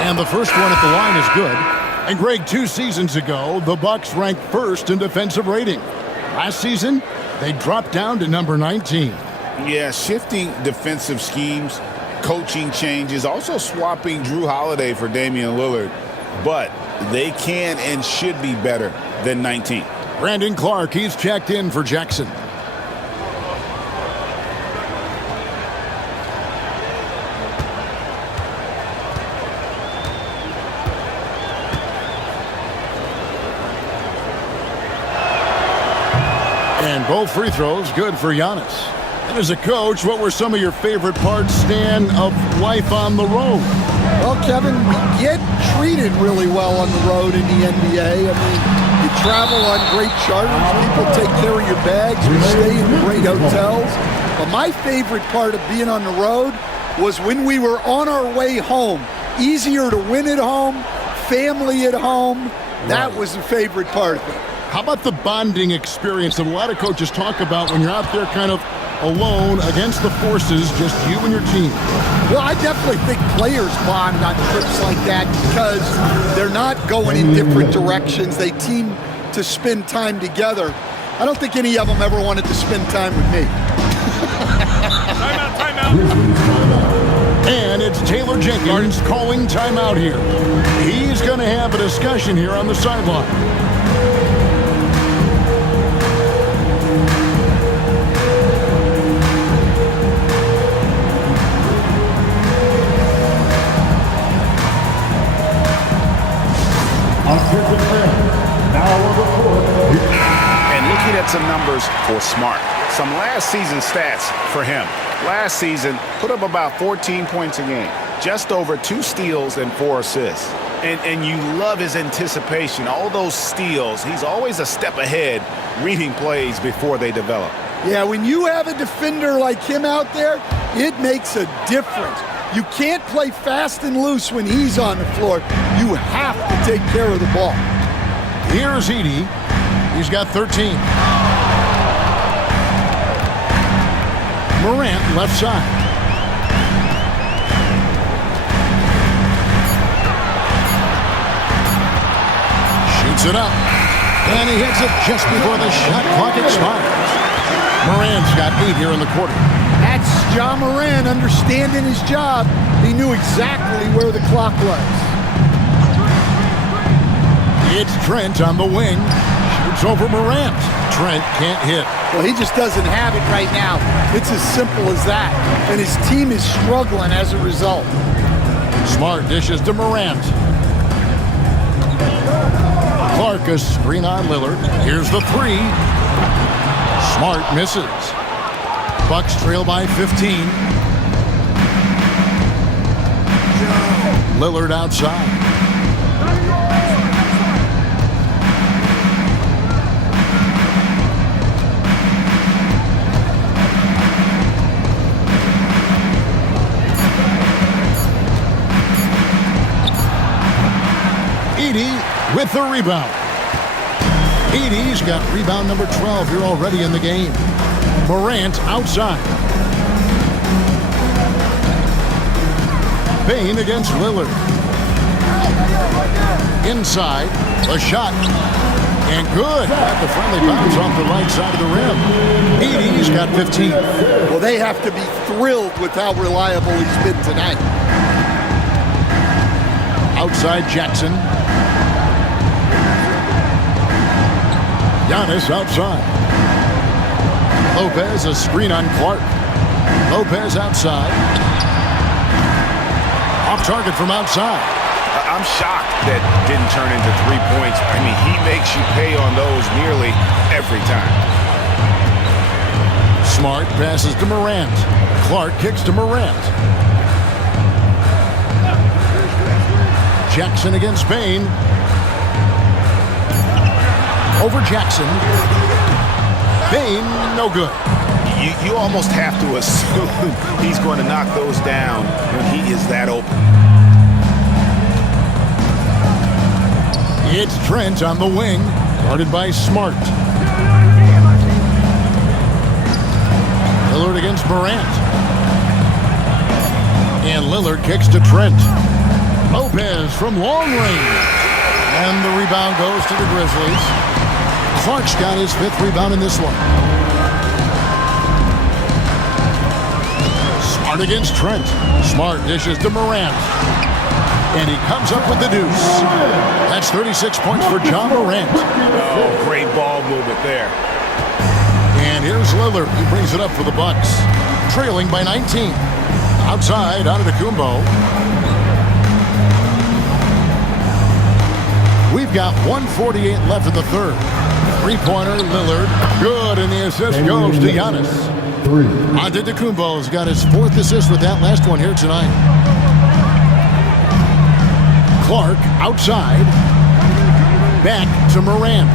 And the first one at the line is good. And Greg, 2 seasons ago, the Bucks ranked first in defensive rating. Last season, they dropped down to number 19. Yeah, shifting defensive schemes, coaching changes, also swapping Drew Holiday for Damian Lillard. But they can and should be better than 19. Brandon Clark, he's checked in for Jackson. And both free throws good for Giannis. And as a coach, what were some of your favorite parts, Stan, of life on the road? Well, Kevin, we get treated really well on the road in the NBA. I mean, you travel on great charters. People take care of your bags. You stay in great hotels. But my favorite part of being on the road was when we were on our way home. Easier to win at home, family at home. That was the favorite part of it. How about the bonding experience that a lot of coaches talk about when you're out there kind of alone against the forces, just you and your team? Well, I definitely think players bond on trips like that because they're not going in different directions. They team to spend time together. I don't think any of them ever wanted to spend time with me. Timeout. And it's Taylor Jenkins calling timeout here. He's going to have a discussion here on the sideline. And looking at some numbers for Smart. Some last season stats for him. Last season, put up about 14 points a game, just over 2 steals and 4 assists. And you love his anticipation. All those steals, he's always a step ahead, reading plays before they develop. Yeah, when you have a defender like him out there, it makes a difference. You can't play fast and loose when he's on the floor. You have to take care of the ball. Here's Edey. He's got 13. Morant, left side. Shoots it up. And he hits it just before the shot clock expires. Morant's got 8 here in the quarter. That's Ja Morant understanding his job. He knew exactly where the clock was. It's Trent on the wing. Shoots over Morant. Trent can't hit. Well, he just doesn't have it right now. It's as simple as that. And his team is struggling as a result. Smart dishes to Morant. Clark a screen on Lillard. Here's the 3. Smart misses. Bucks trail by 15. Lillard outside. Edey with the rebound. Edey's got rebound number 12 here already in the game. Morant outside. Bane against Lillard. Inside, a shot. And good. Got the friendly bounce off the right side of the rim. Edey's got 15. Well, they have to be thrilled with how reliable he's been tonight. Outside Jackson. Giannis outside. Lopez a screen on Clark. Lopez outside. Off target from outside. I'm shocked that didn't turn into 3 points. I mean, he makes you pay on those nearly every time. Smart passes to Morant. Clark kicks to Morant. Jackson against Bane. Over Jackson. Bane, no good. You almost have to assume he's going to knock those down when he is that open. It's Trent on the wing, guarded by Smart. Lillard against Morant. And Lillard kicks to Trent. Lopez from long range. And the rebound goes to the Grizzlies. Clark's got his 5th rebound in this one. Smart against Trent. Smart dishes to Morant. And he comes up with the deuce. That's 36 points for Ja Morant. Oh, great ball movement there. And here's Lillard. He brings it up for the Bucks. Trailing by 19. Outside, Antetokounmpo. We've got 1:48 left in the third. 3-pointer, Lillard. Good, and the assist goes to Giannis. Antetokounmpo's got his 4th assist with that last one here tonight. Clark outside. Back to Morant.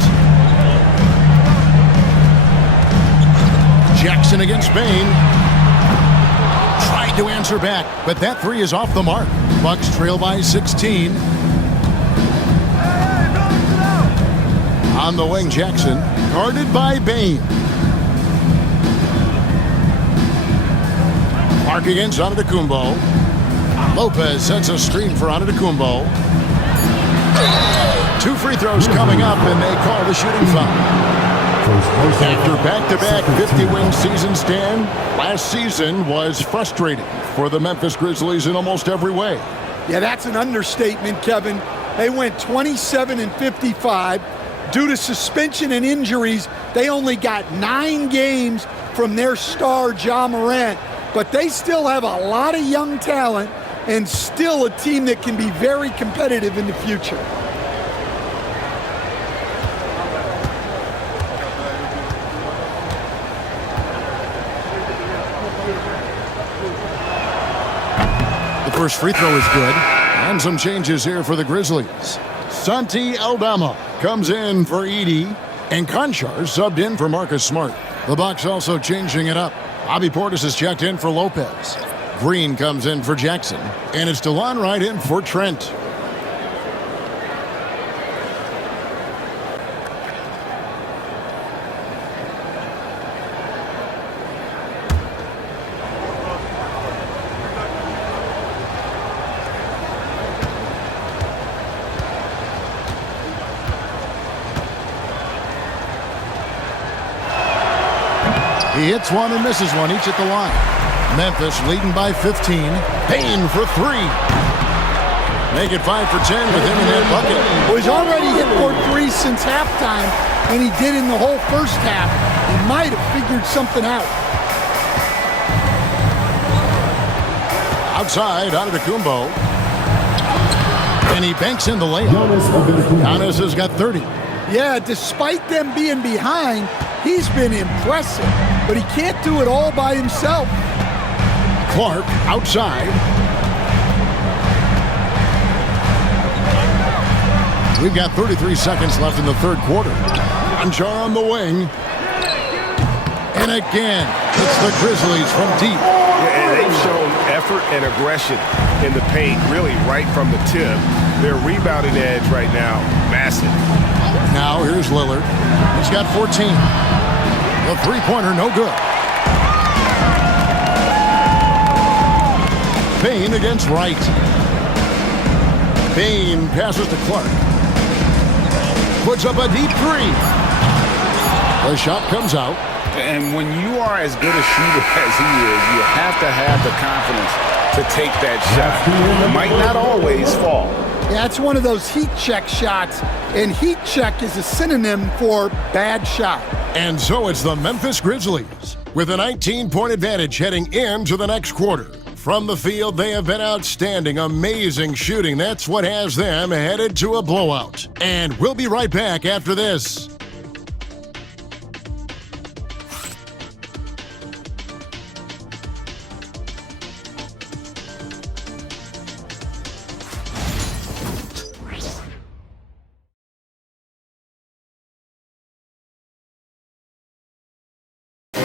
Jackson against Bane. Tried to answer back, but that 3 is off the mark. Bucks trail by 16. On the wing, Jackson, guarded by Bane. Clark against Antetokounmpo. Lopez sets a screen for Antetokounmpo. 2 free throws coming up, and they call the shooting foul. After back-to-back 50-win seasons, Dan, last season was frustrating for the Memphis Grizzlies in almost every way. Yeah, that's an understatement, Kevin. They went 27-55. Due to suspension and injuries, they only got 9 games from their star, Ja Morant. But they still have a lot of young talent and still a team that can be very competitive in the future. First free throw is good. And some changes here for the Grizzlies. Santi Aldama comes in for Edey. And Conchar subbed in for Marcus Smart. The Bucks also changing it up. Bobby Portis is checked in for Lopez. Green comes in for Jackson. And it's DeLon Wright in for Trent. He hits one and misses one, each at the line. Memphis leading by 15. Payne for three. Make it 5 for 10 with him in that bucket. Well, he's already hit more threes since halftime than he did in the whole first half. He might have figured something out. Outside, Antetokounmpo. And he banks in the layup. Giannis has got 30. Yeah, despite them being behind, he's been impressive. But he can't do it all by himself. Clark outside. We've got 33 seconds left in the third quarter. Conchar on the wing. And again, it's the Grizzlies from deep. Yeah, and they've shown effort and aggression in the paint, really right from the tip. Their rebounding edge right now, massive. Now here's Lillard. He's got 14. The three-pointer, no good. Payne against Wright. Payne passes to Clark. Puts up a deep three. The shot comes out. And when you are as good a shooter as he is, you have to have the confidence to take that shot. It might not always fall. Yeah, it's one of those heat check shots, and heat check is a synonym for bad shot. And so it's the Memphis Grizzlies with a 19-point advantage heading into the next quarter. From the field, they have been outstanding, amazing shooting. That's what has them headed to a blowout. And we'll be right back after this.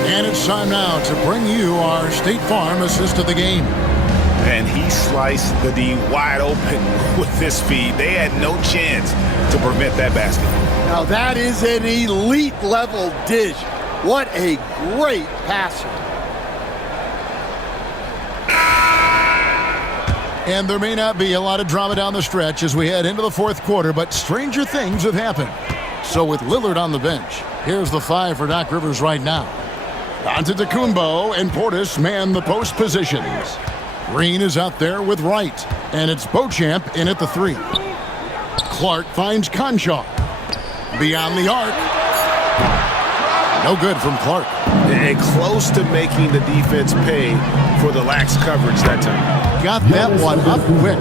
And it's time now to bring you our State Farm assist of the game. And he sliced the D wide open with this feed. They had no chance to prevent that basket. Now that is an elite level dish. What a great passer. And there may not be a lot of drama down the stretch as we head into the fourth quarter, but stranger things have happened. So with Lillard on the bench, here's the 5 for Doc Rivers right now. Antetokounmpo and Portis man the post positions. Green is out there with Wright, and it's Beauchamp in at the 3. Clark finds Conchar. Beyond the arc. No good from Clark. And close to making the defense pay for the lax coverage that time. Got that one up quick.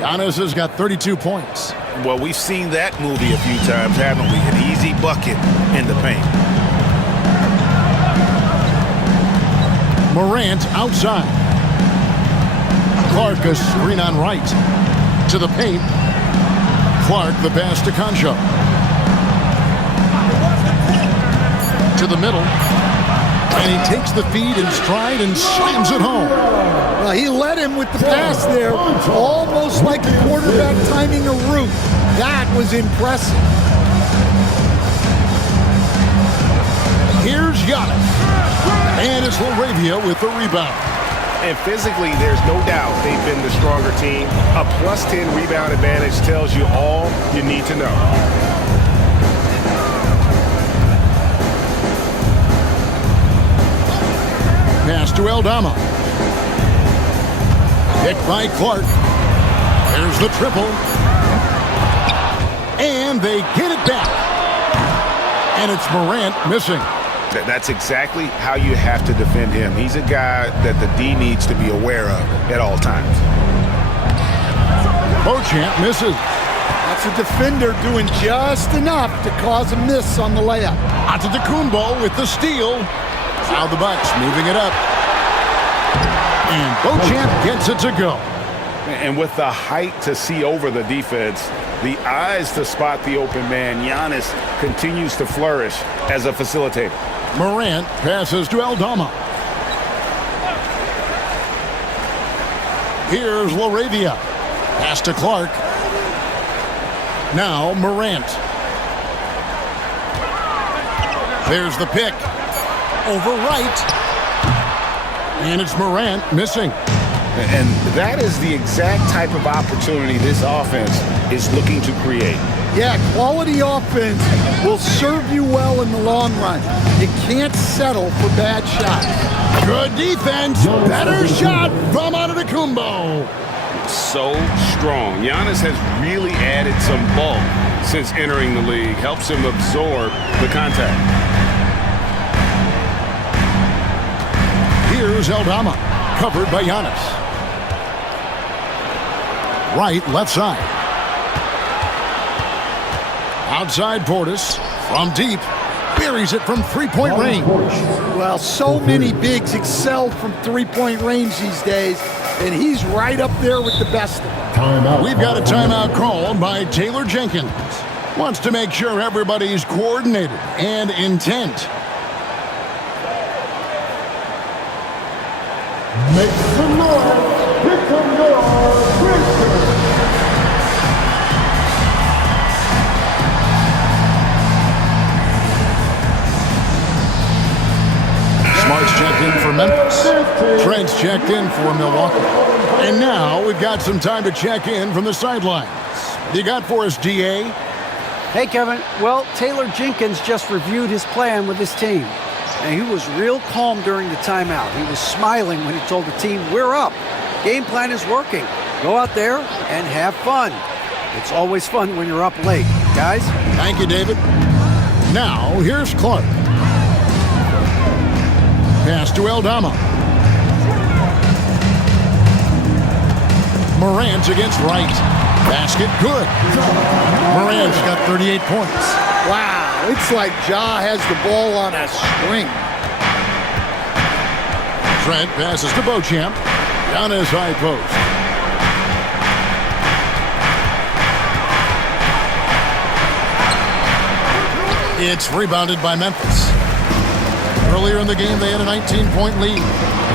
Giannis has got 32 points. Well, we've seen that movie a few times, haven't we? An easy bucket in the paint. Morant outside. Clark a screen on Wright. To the paint. Clark the pass to Conchar. To the middle. And he takes the feed in stride and slams it home. Well, he led him with the pass there, almost like a quarterback timing a route. That was impressive. Here's Giannis. And it's LaRavia with the rebound. And physically, there's no doubt they've been the stronger team. A plus 10 rebound advantage tells you all you need to know. Pass to Aldama. Picked by Clark. There's the triple. And they get it back. And it's Morant missing. That's exactly how you have to defend him. He's a guy that the D needs to be aware of at all times. Beauchamp misses. That's a defender doing just enough to cause a miss on the layup. Antetokounmpo with the steal. Now the Bucks moving it up. And Beauchamp gets it to go. And with the height to see over the defense, the eyes to spot the open man, Giannis continues to flourish as a facilitator. Morant passes to Aldama. Here's LaRavia. Pass to Clark. Now Morant. There's the pick. Over right. And it's Morant missing. And that is the exact type of opportunity this offense is looking to create. Yeah, quality offense will serve you well in the long run. You can't settle for bad shots. Good defense. Better shot from Antetokounmpo. So strong. Giannis has really added some bulk since entering the league. Helps him absorb the contact. Here's Aldama, covered by Giannis. Right, left side. Outside Portis, from deep, buries it from three-point range. Well, so many bigs excel from three-point range these days, and he's right up there with the best of them. We've got a timeout called by Taylor Jenkins. Wants to make sure everybody's coordinated and intent. Make some noise. Here come your Pistons. Smart's checked in for Memphis. Trent's checked in for Milwaukee. And now we've got some time to check in from the sidelines. What you got for us, DA? Hey, Kevin. Well, Taylor Jenkins just reviewed his plan with his team. And he was real calm during the timeout. He was smiling when he told the team, we're up. Game plan is working. Go out there and have fun. It's always fun when you're up late. Guys? Thank you, David. Now, here's Clark. Pass to Aldama. Morant against Wright. Basket good. Morant's got 38 points. Wow, it's like Ja has the ball on a string. Trent passes to Beauchamp. Down his high post. It's rebounded by Memphis. Earlier in the game, they had a 19-point lead.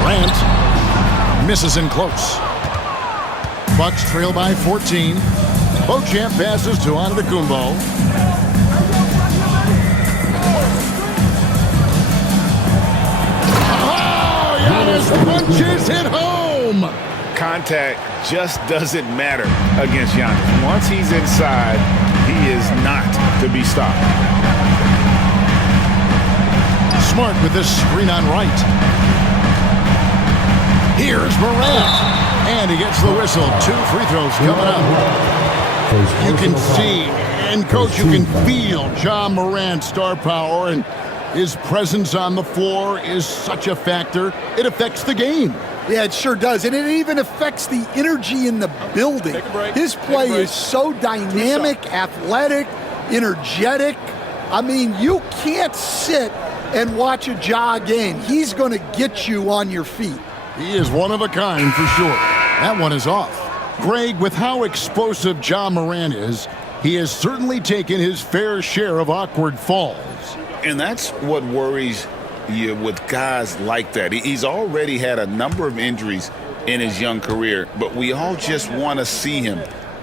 Grant misses in close. Bucks trail by 14. Beauchamp passes to Antetokounmpo. Oh, Giannis punches it home. Contact just doesn't matter against Giannis. Once he's inside, he is not to be stopped. Smart with this screen on right. Here's Morant. And he gets the whistle. 2 free throws coming up. You can see, and Coach, you can feel John Morant's star power, and his presence on the floor is such a factor. It affects the game. Yeah, it sure does. And it even affects the energy in the building. His play is so dynamic, athletic, energetic. I mean, you can't sit and watch a Ja game. He's going to get you on your feet. He is one of a kind for sure. That one is off. Greg, with how explosive Ja Morant is, he has certainly taken his fair share of awkward falls. And that's what worries you with guys like that. He's already had a number of injuries in his young career, but we all just want to see him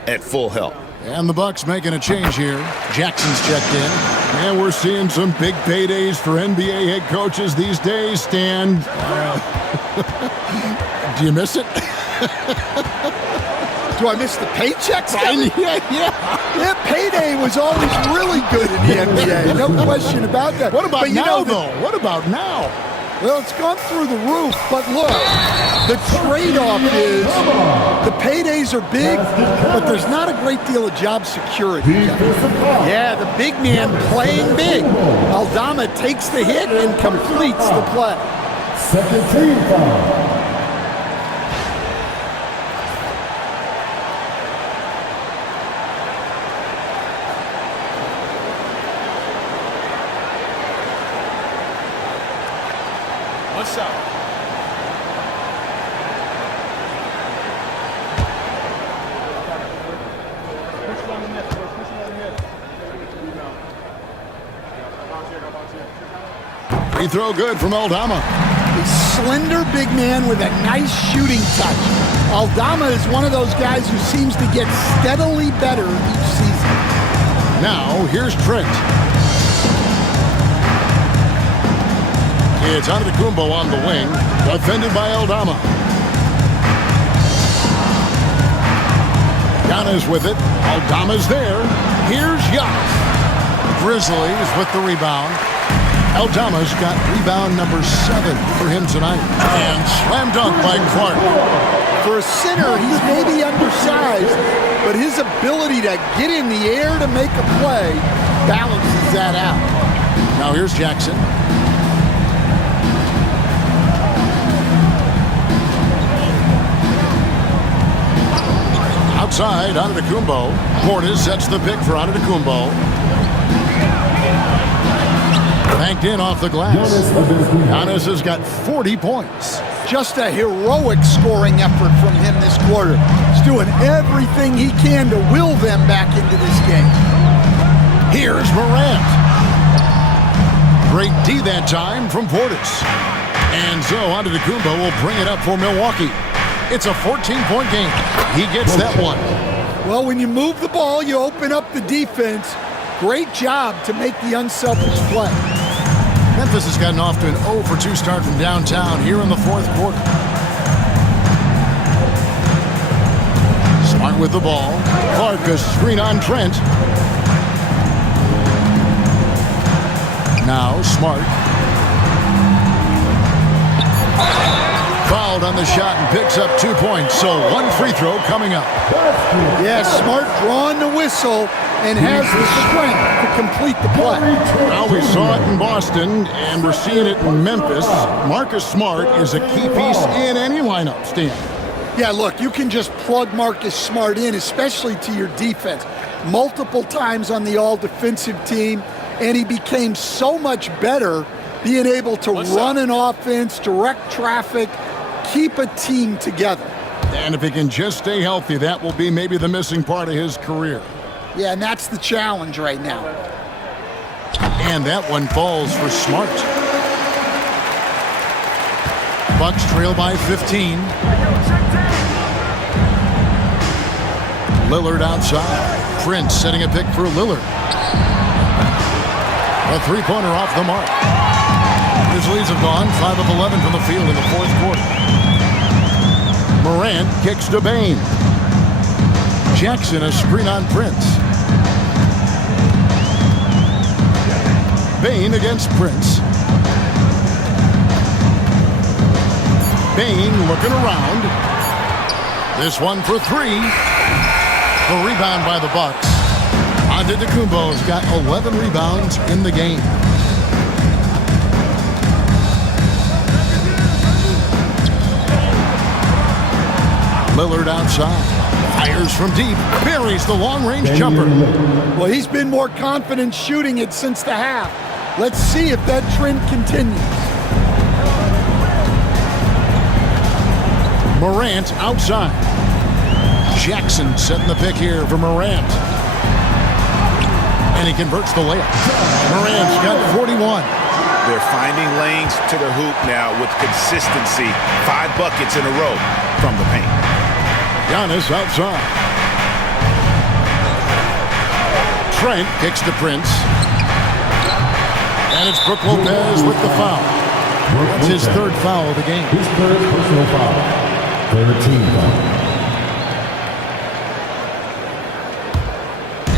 at full health. And the Bucks making a change here. Jackson's checked in. And we're seeing some big paydays for NBA head coaches these days, Stan. Do you miss it? Do I miss the paychecks? Yeah. Payday was always really good in the NBA. No question about that. What about but now, though? What about now? Well, it's gone through the roof, but look, the trade-off is the paydays are big, but there's not a great deal of job security. Yeah, the big man playing big. Aldama takes the hit and completes the play. Second team foul. Free throw good from Aldama. A slender big man with a nice shooting touch. Aldama is one of those guys who seems to get steadily better each season. Now, here's Trent. It's Antetokounmpo on the wing, defended by Aldama. Giannis with it. Aldama's there. Here's Giannis. Grizzlies with the rebound. Aldama's got rebound number 7 for him tonight. And slam dunk by Clark. For a center, he's maybe undersized, but his ability to get in the air to make a play balances that out. Now here's Jackson. Outside, Antetokounmpo. Portis sets the pick for Antetokounmpo. Banked in off the glass. Giannis has got 40 points. Just a heroic scoring effort from him this quarter. He's doing everything he can to will them back into this game. Here's Morant. Great D that time from Portis. And so Antetokounmpo will bring it up for Milwaukee. It's a 14-point game. He gets that one. Well, when you move the ball, you open up the defense. Great job to make the unselfish play. Memphis has gotten off to an 0-for-2 start from downtown here in the fourth quarter. Smart with the ball. Clark, a screen on Trent. Now Smart. Fouled on the shot and picks up 2 points. So one free throw coming up. Yeah, Smart drawing the whistle and has the strength to complete the play. Now we saw it in Boston, and we're seeing it in Memphis. Marcus Smart is a key piece in any lineup, Stan. Yeah, look, you can just plug Marcus Smart in, especially to your defense. Multiple times on the all-defensive team, and he became so much better being able to run an offense, direct traffic, keep a team together. And if he can just stay healthy, that will be maybe the missing part of his career. Yeah, and that's the challenge right now. And that one falls for Smart. Bucks trail by 15. Lillard outside. Prince setting a pick for Lillard. A three-pointer off the mark. Grizzlies have gone 5 of 11 from the field in the fourth quarter. Morant kicks to Bane. Jackson a screen on Prince. Bane against Prince. Bane looking around. This one for 3. The rebound by the Bucks. Antetokounmpo's got 11 rebounds in the game. Lillard outside. Fires from deep. Buries the long-range jumper. Well, he's been more confident shooting it since the half. Let's see if that trend continues. Morant outside. Jackson setting the pick here for Morant. And he converts the layup. Morant's got 41. They're finding lanes to the hoop now with consistency. 5 buckets in a row from the paint. Giannis outside. Trent kicks to Prince. And it's Brook Lopez with the foul. That's his 3rd foul of the game. His 3rd personal foul. 13 foul.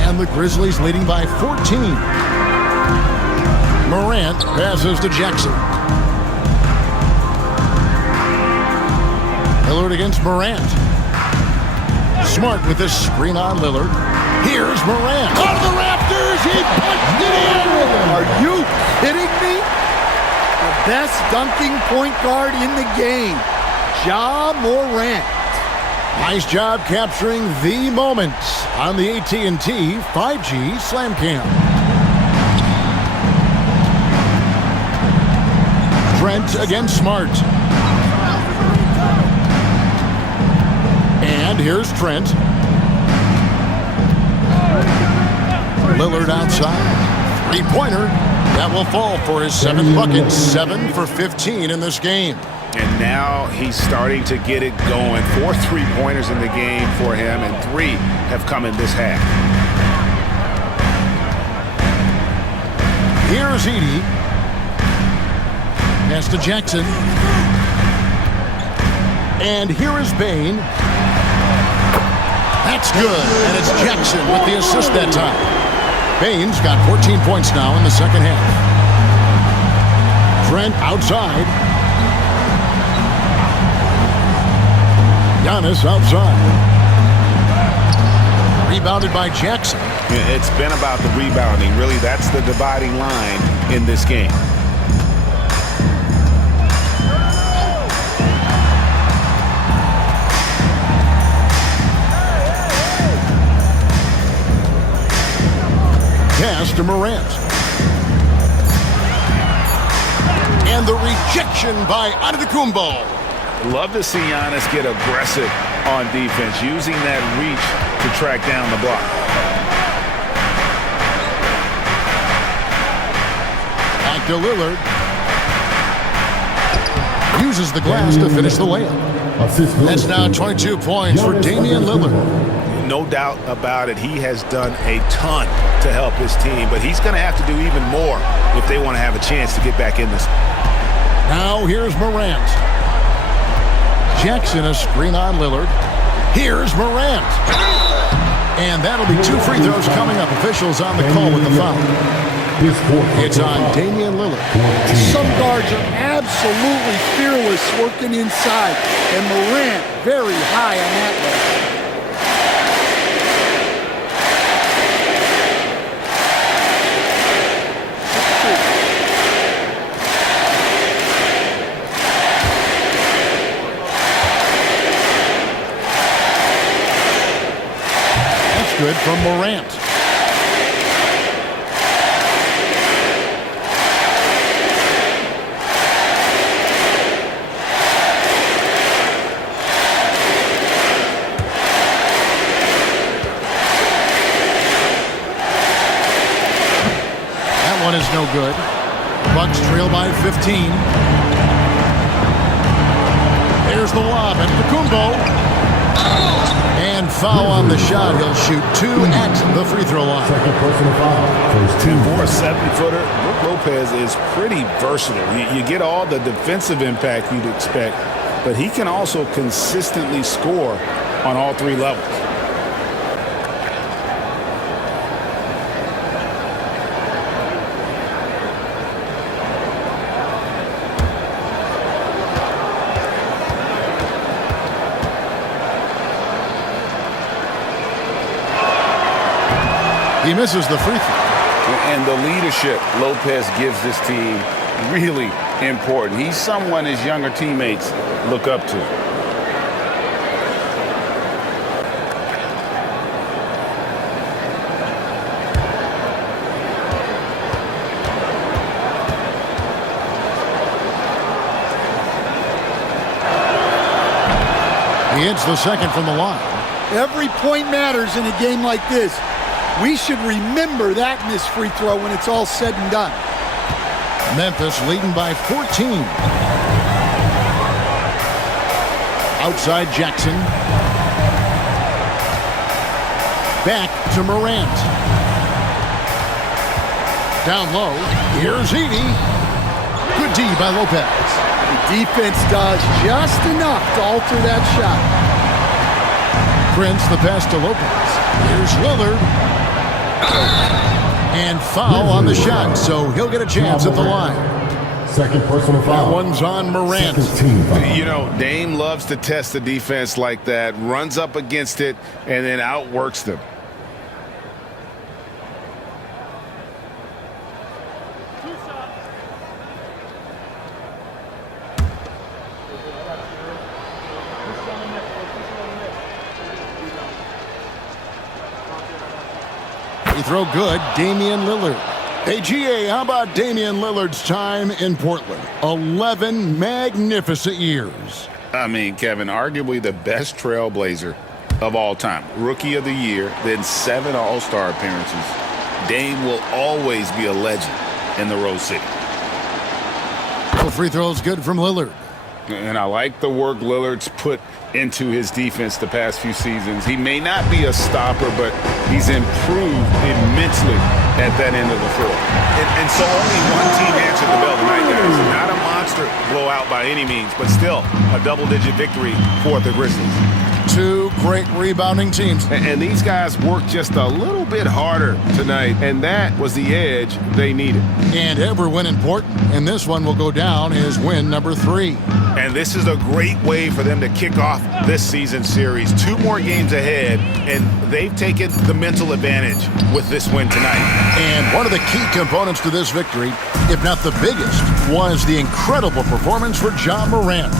And the Grizzlies leading by 14. Morant passes to Jackson. Lillard against Morant. Smart with this screen on Lillard. Here's Morant. Out of the Raptors, he punched it in! Are you kidding me? The best dunking point guard in the game, Ja Morant. Nice job capturing the moments on the AT&T 5G Slam Cam. Trent against Smart. And here's Trent. Lillard outside. Three-pointer. That will fall for his 7th bucket, 7 for 15 in this game. And now he's starting to get it going. 4 3-pointers in the game for him, and 3 have come in this half. Here's Edey. Pass to Jackson. And here is Bane. That's good, and it's Jackson with the assist that time. Bane's got 14 points now in the second half. Trent outside. Giannis outside. Rebounded by Jackson. It's been about the rebounding. Really, that's the dividing line in this game. Pass to Morant. And the rejection by Antetokounmpo. Love to see Giannis get aggressive on defense, using that reach to track down the block. Back to Lillard. Uses the glass to finish the layup. That's now 22 points for Damian Lillard. No doubt about it, he has done a ton to help his team, but he's going to have to do even more if they want to have a chance to get back in this. Now here's Morant. Jackson a screen on Lillard. Here's Morant. And that'll be 2 free throws coming up. Officials on the call with the foul. It's on Damian Lillard. Some guards are absolutely fearless working inside, and Morant very high on that level. Good from Morant. That one is no good. Bucks trail by 15. There's the lob at Antetokounmpo. And foul on the shot. He'll shoot 2 at the free throw line. Second personal foul. First team. For a 7-footer, Brook Lopez is pretty versatile. You get all the defensive impact you'd expect, but he can also consistently score on all 3 levels. He misses the free throw. And the leadership Lopez gives this team really important. He's someone his younger teammates look up to. He hits the second from the line. Every point matters in a game like this. We should remember that missed free throw when it's all said and done. Memphis leading by 14. Outside Jackson. Back to Morant. Down low. Here's Edey. Good D by Lopez. The defense does just enough to alter that shot. Prince the pass to Lopez. Here's Lillard. And foul on the shot, so he'll get a chance at the line. Second personal foul. That one's on Morant. You know, Dame loves to test the defense like that, runs up against it, and then outworks them. Throw good, Damian Lillard. Hey, GA, how about Damian Lillard's time in Portland? 11 magnificent years. I mean, Kevin, arguably the best trailblazer of all time. Rookie of the year, then 7 All-Star appearances. Dame will always be a legend in the Rose City. Free throws good from Lillard. And I like the work Lillard's put into his defense the past few seasons. He may not be a stopper, but he's improved immensely at that end of the floor. And so only one team answered the bell tonight, guys. Not a monster blowout by any means, but still a double-digit victory for the Grizzlies. Two great rebounding teams. And these guys worked just a little bit harder tonight, and that was the edge they needed. And every win important, and this one will go down as win number 3. And this is a great way for them to kick off this season series. 2 more games ahead, and they've taken the mental advantage with this win tonight. And one of the key components to this victory, if not the biggest, was the incredible performance for Ja Morant.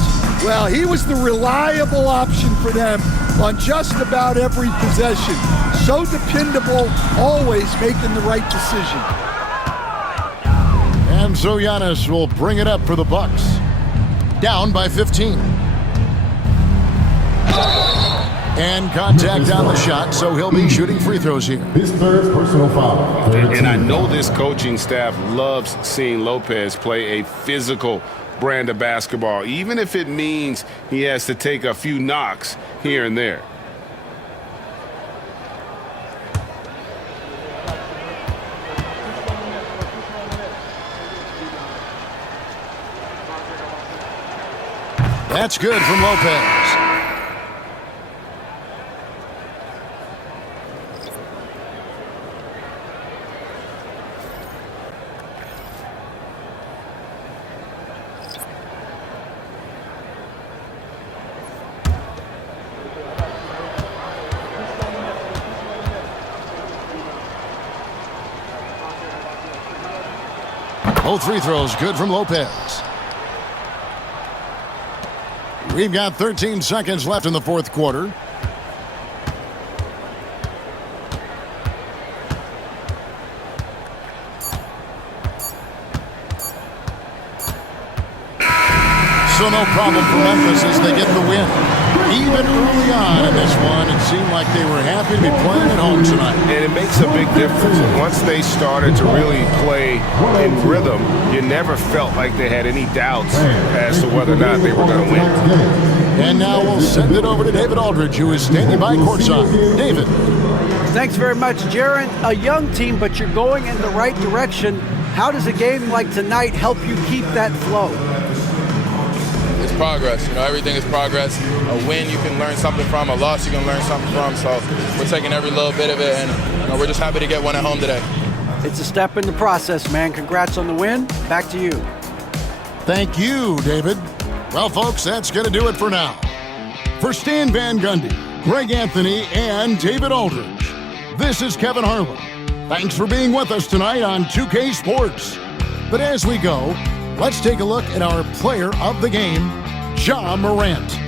Well, he was the reliable option for them on just about every possession. So dependable, always making the right decision. And so Giannis will bring it up for the Bucks. Down by 15. And contact on the shot, so he'll be shooting free throws here. His third personal foul. And I know this coaching staff loves seeing Lopez play a physical brand of basketball, even if it means he has to take a few knocks here and there. That's good from Lopez. Both free throws good from Lopez. We've got 13 seconds left in the fourth quarter. So no problem for Memphis as they get the win. Even early on in this one, it seemed like they were happy to be playing at home tonight. And it makes a big difference. Once they started to really play in rhythm, you never felt like they had any doubts as to whether or not they were going to win. And now we'll send it over to David Aldridge, who is standing by courtside. David. Thanks very much, Jaron. A young team, but you're going in the right direction. How does a game like tonight help you keep that flow? It's progress. You know, everything is progress. A win you can learn something from, a loss you can learn something from. So we're taking every little bit of it, and you know, we're just happy to get one at home today. It's a step in the process, man. Congrats on the win. Back to you. Thank you, David. Well, folks, that's going to do it for now. For Stan Van Gundy, Greg Anthony, and David Aldridge, this is Kevin Harlan. Thanks for being with us tonight on 2K Sports. But as we go, let's take a look at our player of the game, Ja Morant.